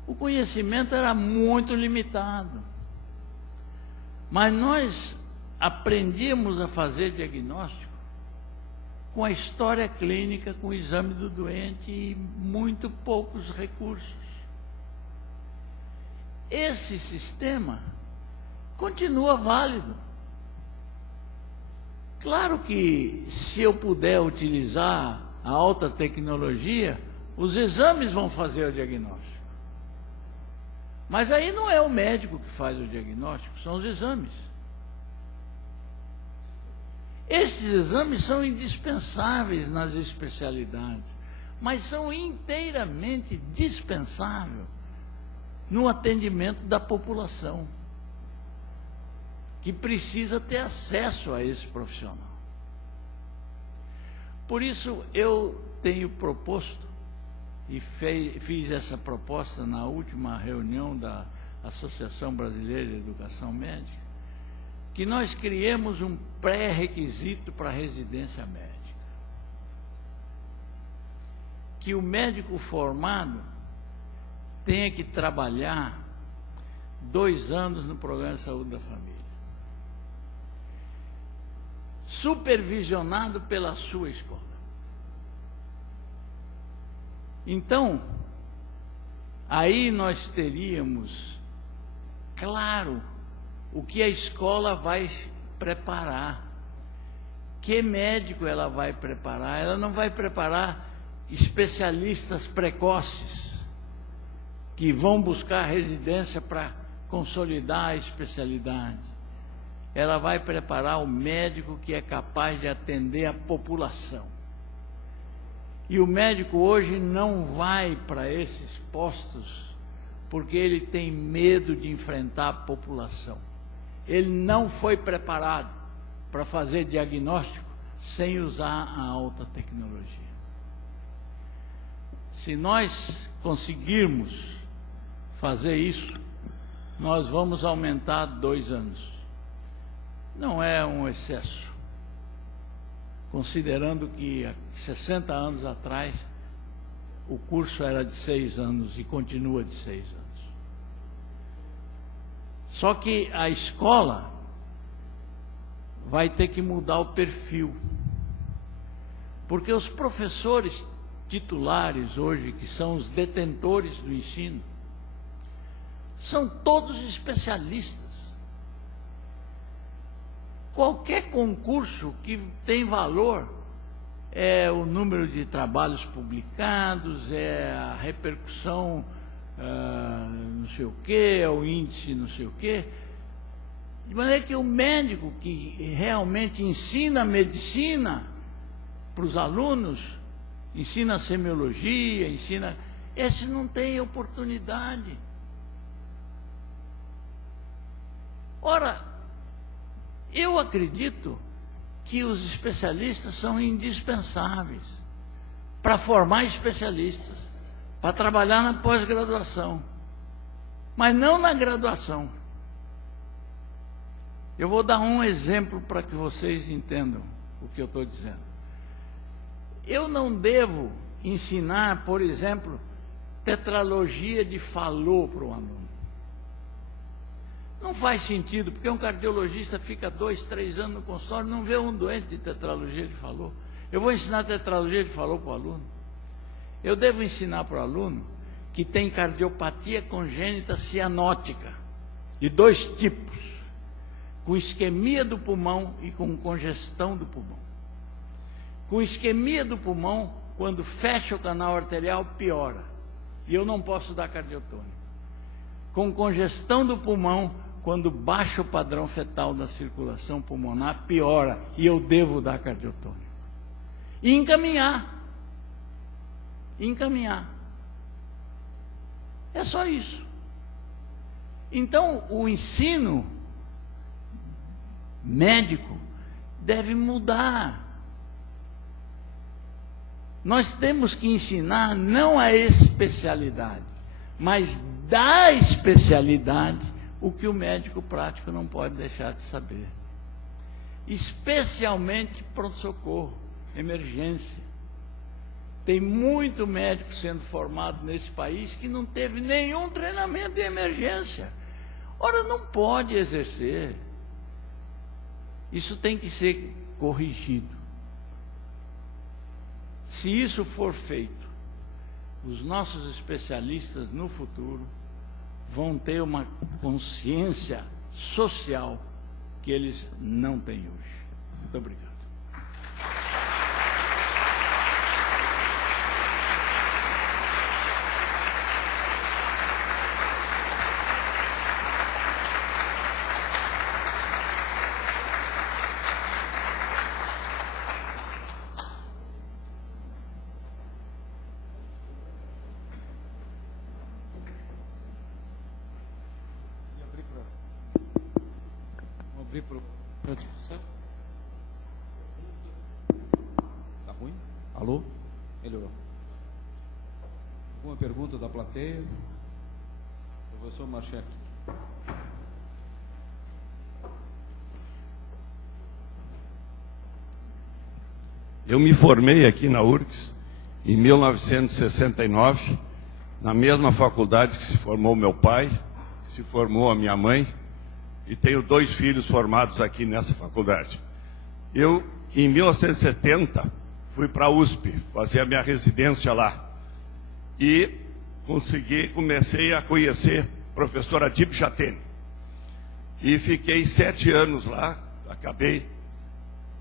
O conhecimento era muito limitado. Mas nós aprendíamos a fazer diagnóstico com a história clínica, com o exame do doente e muito poucos recursos. Esse sistema continua válido. Claro que, se eu puder utilizar a alta tecnologia, os exames vão fazer o diagnóstico. Mas aí não é o médico que faz o diagnóstico, são os exames. Esses exames são indispensáveis nas especialidades, mas são inteiramente dispensáveis no atendimento da população, que precisa ter acesso a esse profissional. Por isso, eu tenho proposto, e fiz essa proposta na última reunião da Associação Brasileira de Educação Médica, que nós criemos um pré-requisito para a residência médica. Que o médico formado tenha que trabalhar 2 anos no Programa de Saúde da Família, supervisionado pela sua escola. Então, aí nós teríamos claro o que a escola vai preparar, que médico ela vai preparar. Ela não vai preparar especialistas precoces, que vão buscar residência para consolidar a especialidade. Ela vai preparar o médico que é capaz de atender a população. E o médico hoje não vai para esses postos porque ele tem medo de enfrentar a população. Ele não foi preparado para fazer diagnóstico sem usar a alta tecnologia. Se nós conseguirmos fazer isso, nós vamos aumentar 2 anos. Não é um excesso, considerando que há 60 anos atrás o curso era de 6 anos e continua de 6 anos. Só que a escola vai ter que mudar o perfil, porque os professores titulares hoje, que são os detentores do ensino, são todos especialistas. Qualquer concurso que tem valor é o número de trabalhos publicados, é a repercussão, não sei o quê, é o índice não sei o quê. De maneira que o médico que realmente ensina medicina para os alunos, ensina semiologia, esse não tem oportunidade. Ora, eu acredito que os especialistas são indispensáveis para formar especialistas, para trabalhar na pós-graduação, mas não na graduação. Eu vou dar um exemplo para que vocês entendam o que eu estou dizendo. Eu não devo ensinar, por exemplo, tetralogia de Fallot para o aluno. Não faz sentido, porque um cardiologista fica 2, 3 anos no consultório e não vê um doente de tetralogia de Fallot. Eu vou ensinar tetralogia de Fallot para o aluno. Eu devo ensinar para o aluno que tem cardiopatia congênita cianótica, de 2 tipos, com isquemia do pulmão e com congestão do pulmão. Com isquemia do pulmão, quando fecha o canal arterial, piora. E eu não posso dar cardiotônico. Com congestão do pulmão, quando baixa o padrão fetal da circulação pulmonar, piora. E eu devo dar cardiotônico. E encaminhar. Encaminhar. É só isso. Então, o ensino médico deve mudar. Nós temos que ensinar não a especialidade, mas da especialidade o que o médico prático não pode deixar de saber. Especialmente pronto-socorro, emergência. Tem muito médico sendo formado nesse país que não teve nenhum treinamento em emergência. Ora, não pode exercer. Isso tem que ser corrigido. Se isso for feito, os nossos especialistas no futuro vão ter uma consciência social que eles não têm hoje. Muito obrigado. Tá ruim? Alô? Melhorou. Alguma pergunta da plateia? Professor Marchetti. Eu me formei aqui na URGS em 1969, na mesma faculdade que se formou meu pai, que se formou a minha mãe, e tenho 2 filhos formados aqui nessa faculdade. Eu, em 1970, fui para a USP, fazer a minha residência lá. E comecei a conhecer o professor Adib Jatene. E fiquei 7 anos lá, acabei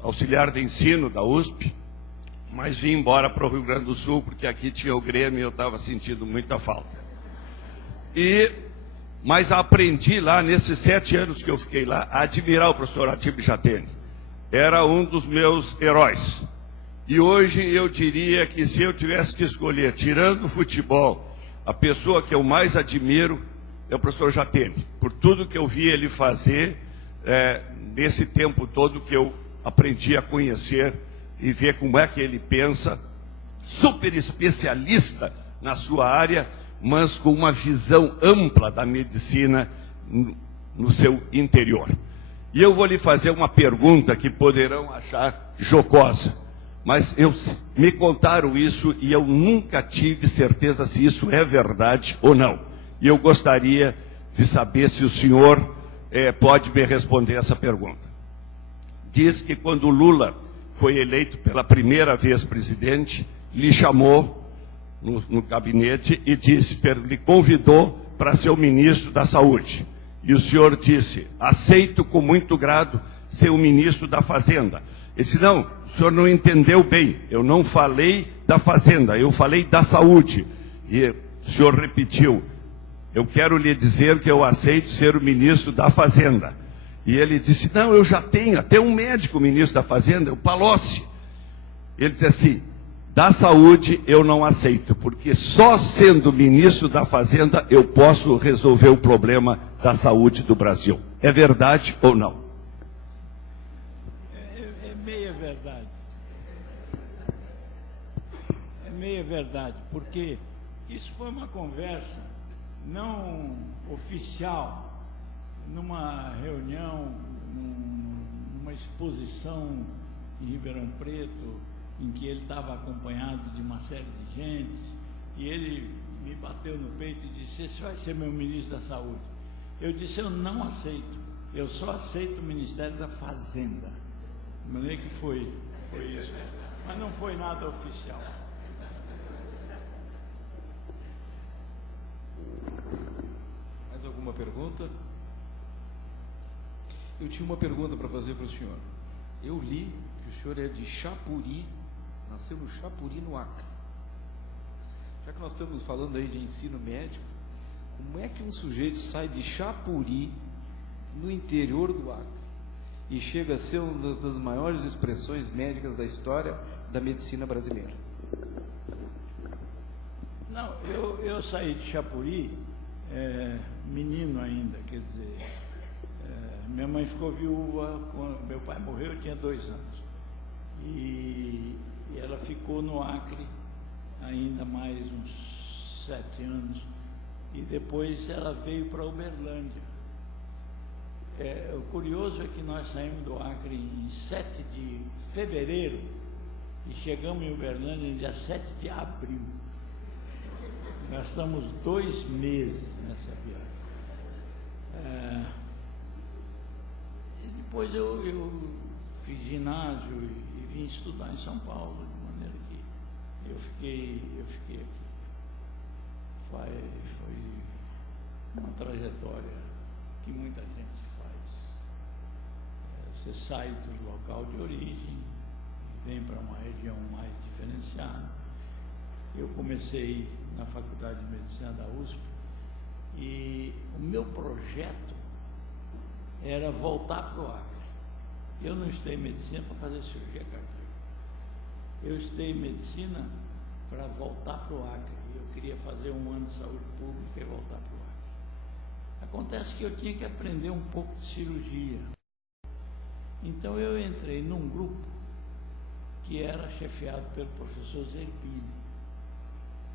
auxiliar de ensino da USP, mas vim embora para o Rio Grande do Sul, porque aqui tinha o Grêmio e eu estava sentindo muita falta. Mas aprendi lá, nesses 7 anos que eu fiquei lá, a admirar o professor Adib Jatene. Era um dos meus heróis. E hoje eu diria que se eu tivesse que escolher, tirando o futebol, a pessoa que eu mais admiro é o professor Jatene, por tudo que eu vi ele fazer nesse tempo todo que eu aprendi a conhecer e ver como é que ele pensa, super especialista na sua área, mas com uma visão ampla da medicina no seu interior. E eu vou lhe fazer uma pergunta que poderão achar jocosa, mas me contaram isso e eu nunca tive certeza se isso é verdade ou não. E eu gostaria de saber se o senhor pode me responder essa pergunta. Diz que quando o Lula foi eleito pela primeira vez presidente, lhe chamou no gabinete e lhe convidou para ser o ministro da Saúde. E o senhor disse: aceito com muito grado ser o ministro da Fazenda. Ele disse: não, o senhor não entendeu bem, eu não falei da Fazenda, eu falei da Saúde. E o senhor repetiu: eu quero lhe dizer que eu aceito ser o ministro da Fazenda. E ele disse: não, eu já tenho até um médico ministro da Fazenda, o Palocci. Ele disse assim: da Saúde eu não aceito, porque só sendo ministro da Fazenda eu posso resolver o problema da saúde do Brasil. É verdade ou não? É meia verdade. É meia verdade, porque isso foi uma conversa não oficial, numa reunião, numa exposição em Ribeirão Preto, em que ele estava acompanhado de uma série de gente, e ele me bateu no peito e disse: esse vai ser meu ministro da Saúde. Eu disse: eu não aceito, eu só aceito o Ministério da Fazenda. De maneira que foi isso, mas não foi nada oficial. Mais alguma pergunta? Eu tinha uma pergunta para fazer para o senhor. Eu li que o senhor é de Chapuri, nasceu no Chapuri, no Acre. Já que nós estamos falando aí de ensino médico, como é que um sujeito sai de Chapuri, no interior do Acre, e chega a ser uma das maiores expressões médicas da história da medicina brasileira? Não, eu saí de Chapuri, menino ainda, quer dizer, minha mãe ficou viúva, quando meu pai morreu, eu tinha 2 anos. E ela ficou no Acre ainda mais uns 7 anos. E depois ela veio para Uberlândia. O curioso é que nós saímos do Acre em 7 de fevereiro e chegamos em Uberlândia no dia 7 de abril. Gastamos 2 meses nessa viagem. E depois eu fiz ginásio e vim estudar em São Paulo, de maneira que eu fiquei aqui. Foi uma trajetória que muita gente faz. Você sai do local de origem, vem para uma região mais diferenciada. Eu comecei na Faculdade de Medicina da USP e o meu projeto era voltar para o Acre. Eu não estudei medicina para fazer cirurgia cardíaca. Eu estudei medicina para voltar para o Acre. Eu queria fazer um ano de saúde pública e voltar para o Acre. Acontece que eu tinha que aprender um pouco de cirurgia. Então eu entrei num grupo que era chefiado pelo professor Zerbini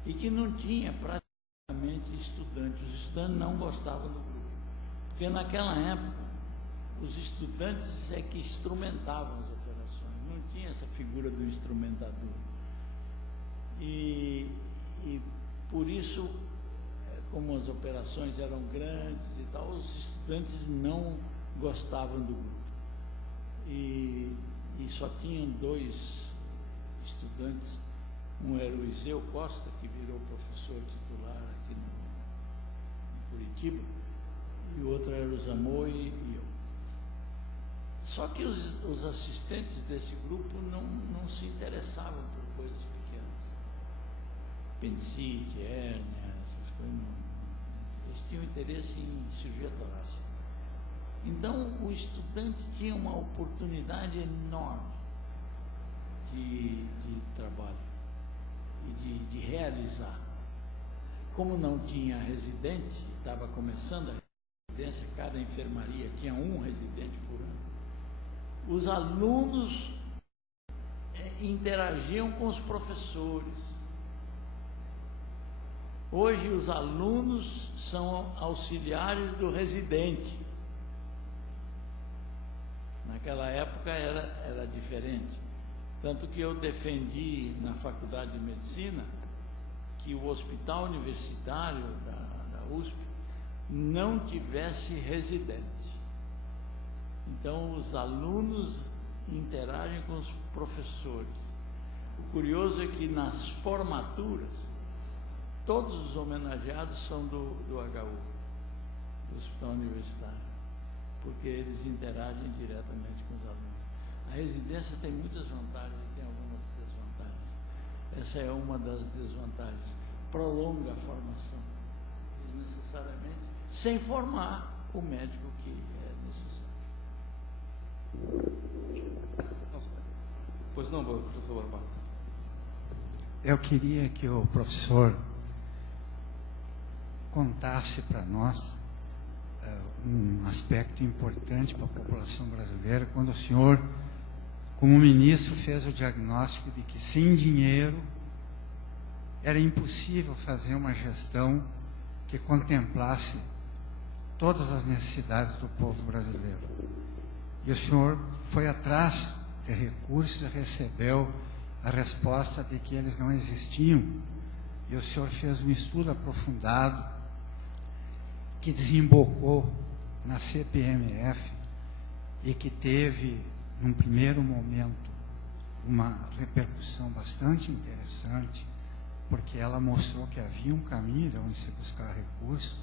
e que não tinha praticamente estudantes. Os estudantes não gostavam do grupo, porque naquela época os estudantes é que instrumentavam as operações, não tinha essa figura do instrumentador. E por isso, como as operações eram grandes e tal, os estudantes não gostavam do grupo. E só tinham 2 estudantes, um era o Iseu Costa, que virou professor titular aqui em Curitiba, e o outro era o Zamor e eu. Só que os assistentes desse grupo não se interessavam por coisas pequenas. Apendicite, hérnia, essas coisas. Eles tinham interesse em cirurgia torácica. Então, o estudante tinha uma oportunidade enorme de trabalho e de realizar. Como não tinha residente, estava começando a residência, cada enfermaria tinha um residente por ano. Os alunos interagiam com os professores. Hoje os alunos são auxiliares do residente. Naquela época era diferente. Tanto que eu defendi na Faculdade de Medicina que o hospital universitário da USP não tivesse residente. Então, os alunos interagem com os professores. O curioso é que nas formaturas, todos os homenageados são do HU, do Hospital Universitário, porque eles interagem diretamente com os alunos. A residência tem muitas vantagens e tem algumas desvantagens. Essa é uma das desvantagens. Prolonga a formação, desnecessariamente, sem formar o médico que é necessário. Pois não, professor Barbato. Eu queria que o professor contasse para nós um aspecto importante para a população brasileira, quando o senhor, como ministro, fez o diagnóstico de que sem dinheiro era impossível fazer uma gestão que contemplasse todas as necessidades do povo brasileiro. E o senhor foi atrás de recursos e recebeu a resposta de que eles não existiam. E o senhor fez um estudo aprofundado que desembocou na CPMF e que teve, num primeiro momento, uma repercussão bastante interessante, porque ela mostrou que havia um caminho de onde se buscar recursos,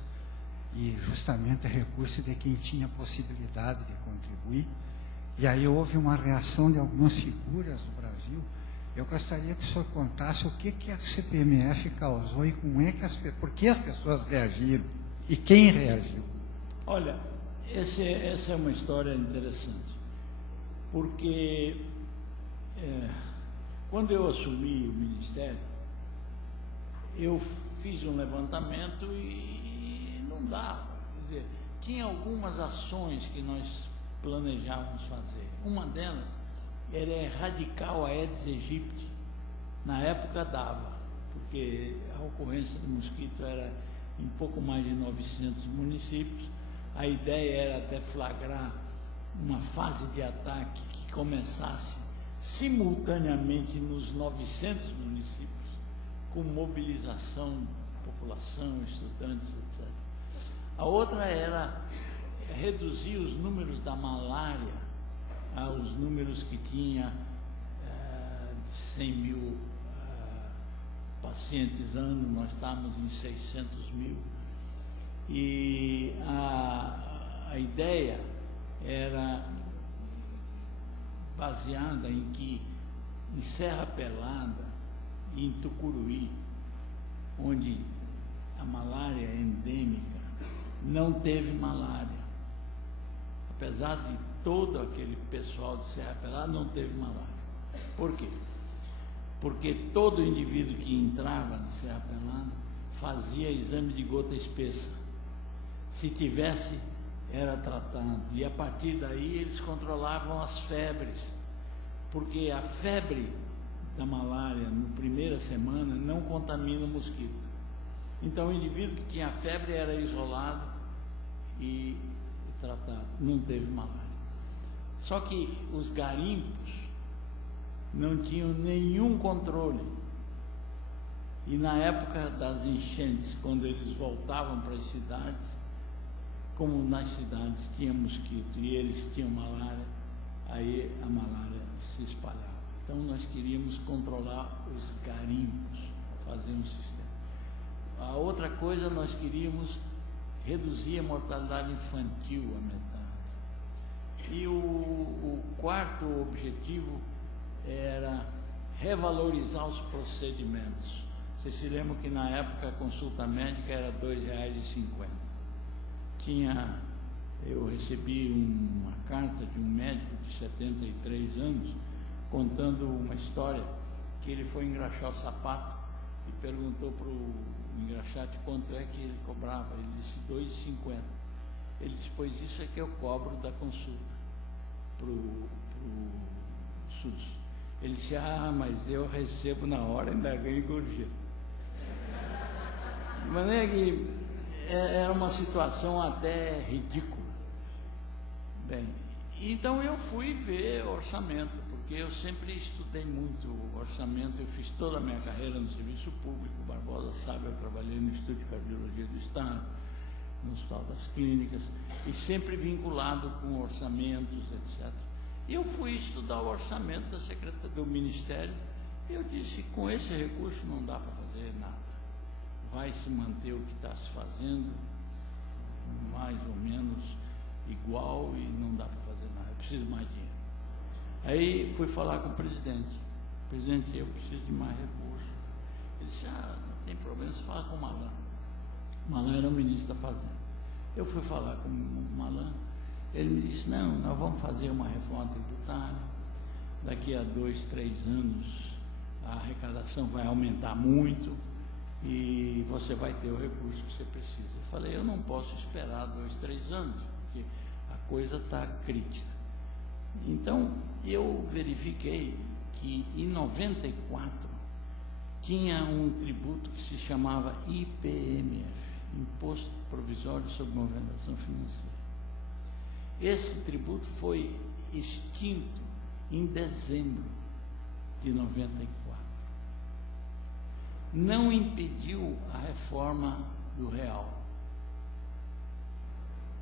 e justamente recurso de quem tinha possibilidade de contribuir. E aí houve uma reação de algumas figuras do Brasil. Eu gostaria que o senhor contasse o que a CPMF causou e por que as pessoas reagiram e quem reagiu. Olha, essa é uma história interessante, porque quando eu assumi o Ministério, eu fiz um levantamento e não dava. Quer dizer, tinha algumas ações que nós planejávamos fazer. Uma delas era erradicar o Aedes aegypti. Na época dava, porque a ocorrência do mosquito era em pouco mais de 900 municípios. A ideia era deflagrar uma fase de ataque que começasse simultaneamente nos 900 municípios, com mobilização, população, estudantes, etc. A outra era reduzir os números da malária aos números que tinha de 100 mil pacientes ano, nós estávamos em 600 mil. E a ideia era baseada em que em Serra Pelada e em Tucuruí, onde a malária é endêmica, não teve malária. Apesar de todo aquele pessoal de Serra Pelada, não teve malária. Por quê? Porque todo indivíduo que entrava na Serra Pelada fazia exame de gota espessa. Se tivesse, era tratado. E a partir daí eles controlavam as febres, porque a febre da malária, na primeira semana, não contamina o mosquito. Então o indivíduo que tinha febre era isolado e tratado, não teve malária. Só que os garimpos não tinham nenhum controle. E na época das enchentes, quando eles voltavam para as cidades, como nas cidades tinha mosquito e eles tinham malária, aí a malária se espalhava. Então nós queríamos controlar os garimpos, fazer um sistema. A outra coisa, nós queríamos reduzir a mortalidade infantil à metade. E o quarto objetivo era revalorizar os procedimentos. Vocês se lembram que na época a consulta médica era R$ 2,50. Eu recebi uma carta de um médico de 73 anos contando uma história que ele foi engraxar o sapato e perguntou para o engraxate quanto é que ele cobrava. Ele disse R$ 2,50. Ele disse, pois isso é que eu cobro da consulta para o SUS. Ele disse, mas eu recebo na hora, ainda ganho gorjeta. De maneira que era uma situação até ridícula. Bem, então eu fui ver orçamento, porque eu sempre estudei muito orçamento, eu fiz toda a minha carreira no serviço público. O Barbosa sabe, eu trabalhei no Instituto de Cardiologia do Estado, no Hospital das Clínicas, e sempre vinculado com orçamentos, etc. E eu fui estudar o orçamento da Secretaria do Ministério, e eu disse, com esse recurso não dá para fazer nada. Vai se manter o que está se fazendo, mais ou menos igual, e não dá para fazer nada, eu preciso de mais dinheiro. Aí fui falar com o presidente. Presidente, eu preciso de mais recursos. Ele disse, não tem problema, você fala com o Malan. O Malan era o ministro da Fazenda. Eu fui falar com o Malan, ele me disse, não, nós vamos fazer uma reforma tributária, daqui a 2, 3 anos a arrecadação vai aumentar muito e você vai ter o recurso que você precisa. Eu falei, eu não posso esperar 2, 3 anos, porque a coisa está crítica. Então, eu verifiquei que em 94 tinha um tributo que se chamava IPMF, Imposto Provisório sobre Movimentação Financeira. Esse tributo foi extinto em dezembro de 94. Não impediu a reforma do real.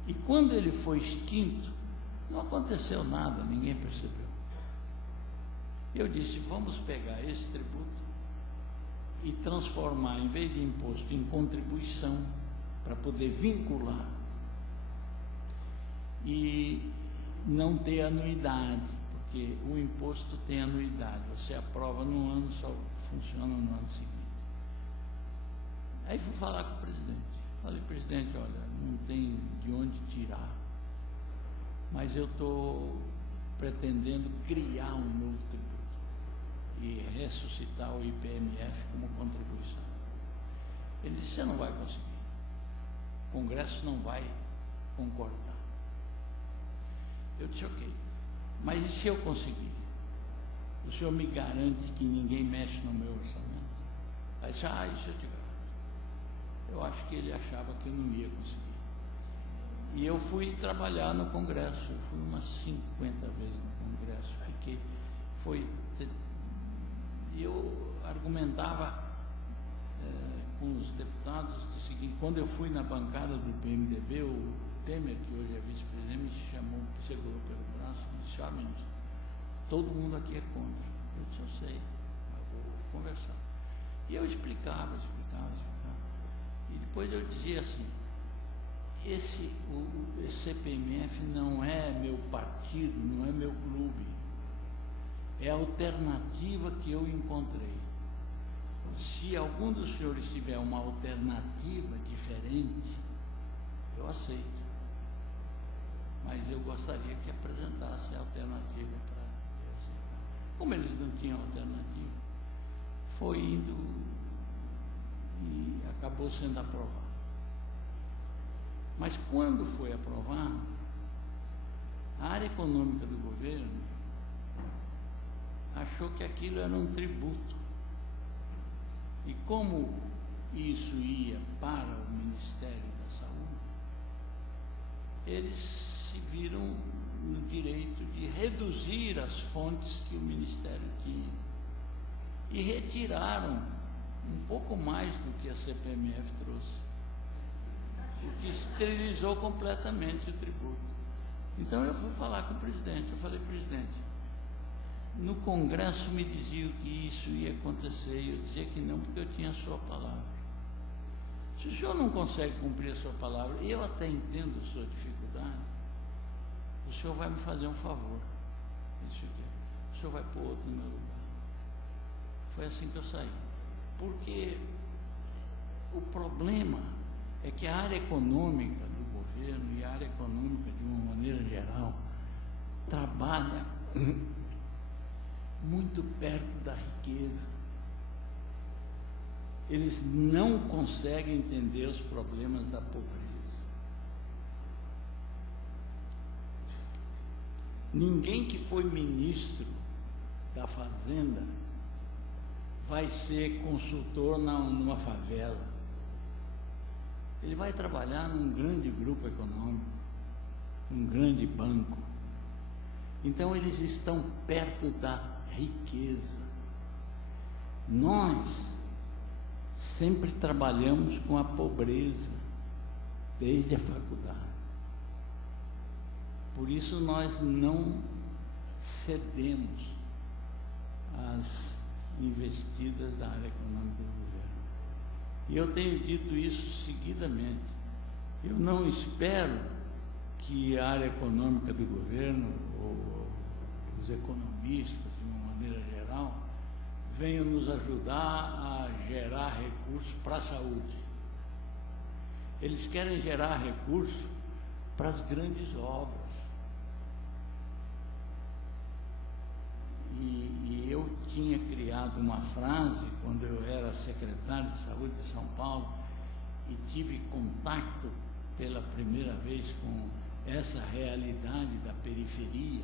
E quando ele foi extinto, não aconteceu nada, ninguém percebeu. Eu disse, vamos pegar esse tributo e transformar, em vez de imposto, em contribuição, para poder vincular e não ter anuidade, porque o imposto tem anuidade, você aprova num ano, só funciona no ano seguinte. Aí fui falar com o presidente. Falei, presidente, olha, não tem de onde tirar, mas eu estou pretendendo criar um novo tributo e ressuscitar o IPMF como contribuição. Ele disse, você não vai conseguir. O Congresso não vai concordar. Eu disse, ok, mas e se eu conseguir? O senhor me garante que ninguém mexe no meu orçamento? Aí disse, isso eu te garanto. Eu acho que ele achava que eu não ia conseguir. E eu fui trabalhar no Congresso, eu fui umas 50 vezes no Congresso, eu argumentava com os deputados o seguinte, quando eu fui na bancada do PMDB, o Temer, que hoje é vice-presidente, me chamou, segurou pelo braço e disse, ministro, todo mundo aqui é contra. Eu disse, eu sei, mas vou conversar. E eu explicava. E depois eu dizia assim, esse CPMF não é meu partido, não é meu clube, é a alternativa que eu encontrei. Se algum dos senhores tiver uma alternativa diferente, eu aceito. Mas eu gostaria que apresentasse a alternativa para eu aceitar. Como eles não tinham alternativa, foi indo e acabou sendo aprovado. Mas quando foi aprovado, a área econômica do governo achou que aquilo era um tributo. E como isso ia para o Ministério da Saúde, eles se viram no direito de reduzir as fontes que o Ministério tinha e retiraram um pouco mais do que a CPMF trouxe, o que esterilizou completamente o tributo. Então eu fui falar com o presidente, eu falei, presidente, no Congresso me diziam que isso ia acontecer, e eu dizia que não, porque eu tinha a sua palavra. Se o senhor não consegue cumprir a sua palavra, eu até entendo a sua dificuldade, o senhor vai me fazer um favor. Eu disse, o senhor vai pôr outro no meu lugar. Foi assim que eu saí. Porque o problema é que a área econômica do governo e a área econômica, de uma maneira geral, trabalha muito perto da riqueza. Eles não conseguem entender os problemas da pobreza. Ninguém que foi ministro da Fazenda vai ser consultor numa favela. Ele vai trabalhar num grande grupo econômico, num grande banco. Então eles estão perto da riqueza. Nós sempre trabalhamos com a pobreza, desde a faculdade. Por isso nós não cedemos às investidas da área econômica do governo. E eu tenho dito isso seguidamente. Eu não espero que a área econômica do governo, ou os economistas, de uma maneira geral, venham nos ajudar a gerar recursos para a saúde. Eles querem gerar recursos para as grandes obras. E eu tinha criado uma frase quando eu era secretário de Saúde de São Paulo e tive contato pela primeira vez com essa realidade da periferia.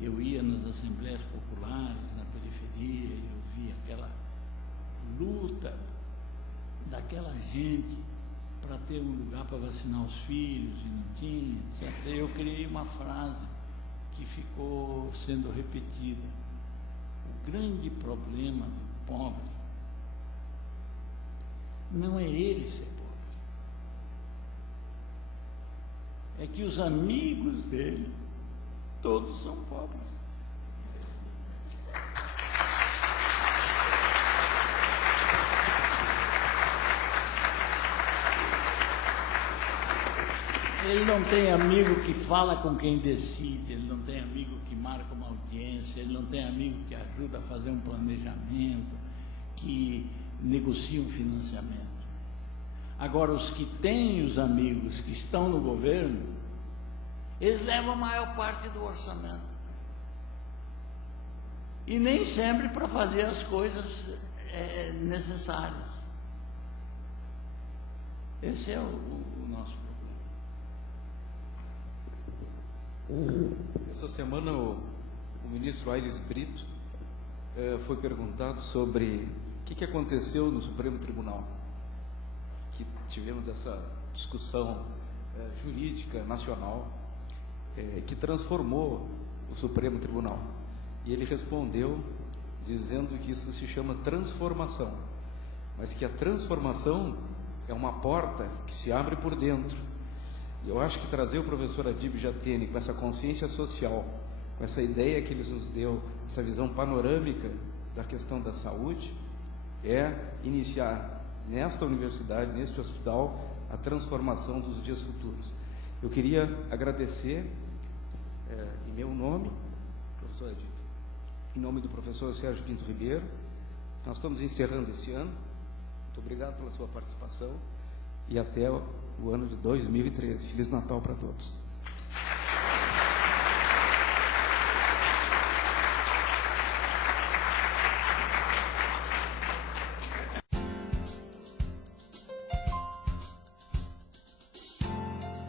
Eu ia nas assembleias populares na periferia, eu via aquela luta daquela gente para ter um lugar para vacinar os filhos e não tinha, etc. Eu criei uma frase que ficou sendo repetida. O grande problema do pobre não é ele ser pobre, é que os amigos dele todos são pobres. Ele não tem amigo que fala com quem decide, ele não tem amigo que marca uma audiência, ele não tem amigo que ajuda a fazer um planejamento, que negocia um financiamento. Agora, os que têm os amigos que estão no governo, eles levam a maior parte do orçamento. E nem sempre para fazer as coisas necessárias. Esse é o nosso problema. Essa semana o ministro Aires Brito foi perguntado sobre o que aconteceu no Supremo Tribunal, que tivemos essa discussão jurídica nacional que transformou o Supremo Tribunal. E ele respondeu dizendo que isso se chama transformação, mas que a transformação é uma porta que se abre por dentro. E eu acho que trazer o professor Adib Jatene com essa consciência social, com essa ideia que ele nos deu, essa visão panorâmica da questão da saúde, é iniciar nesta universidade, neste hospital, a transformação dos dias futuros. Eu queria agradecer, em meu nome, professor Edith, em nome do professor Sérgio Pinto Ribeiro. Nós estamos encerrando esse ano. Muito obrigado pela sua participação e até o ano de 2013. Feliz Natal para todos.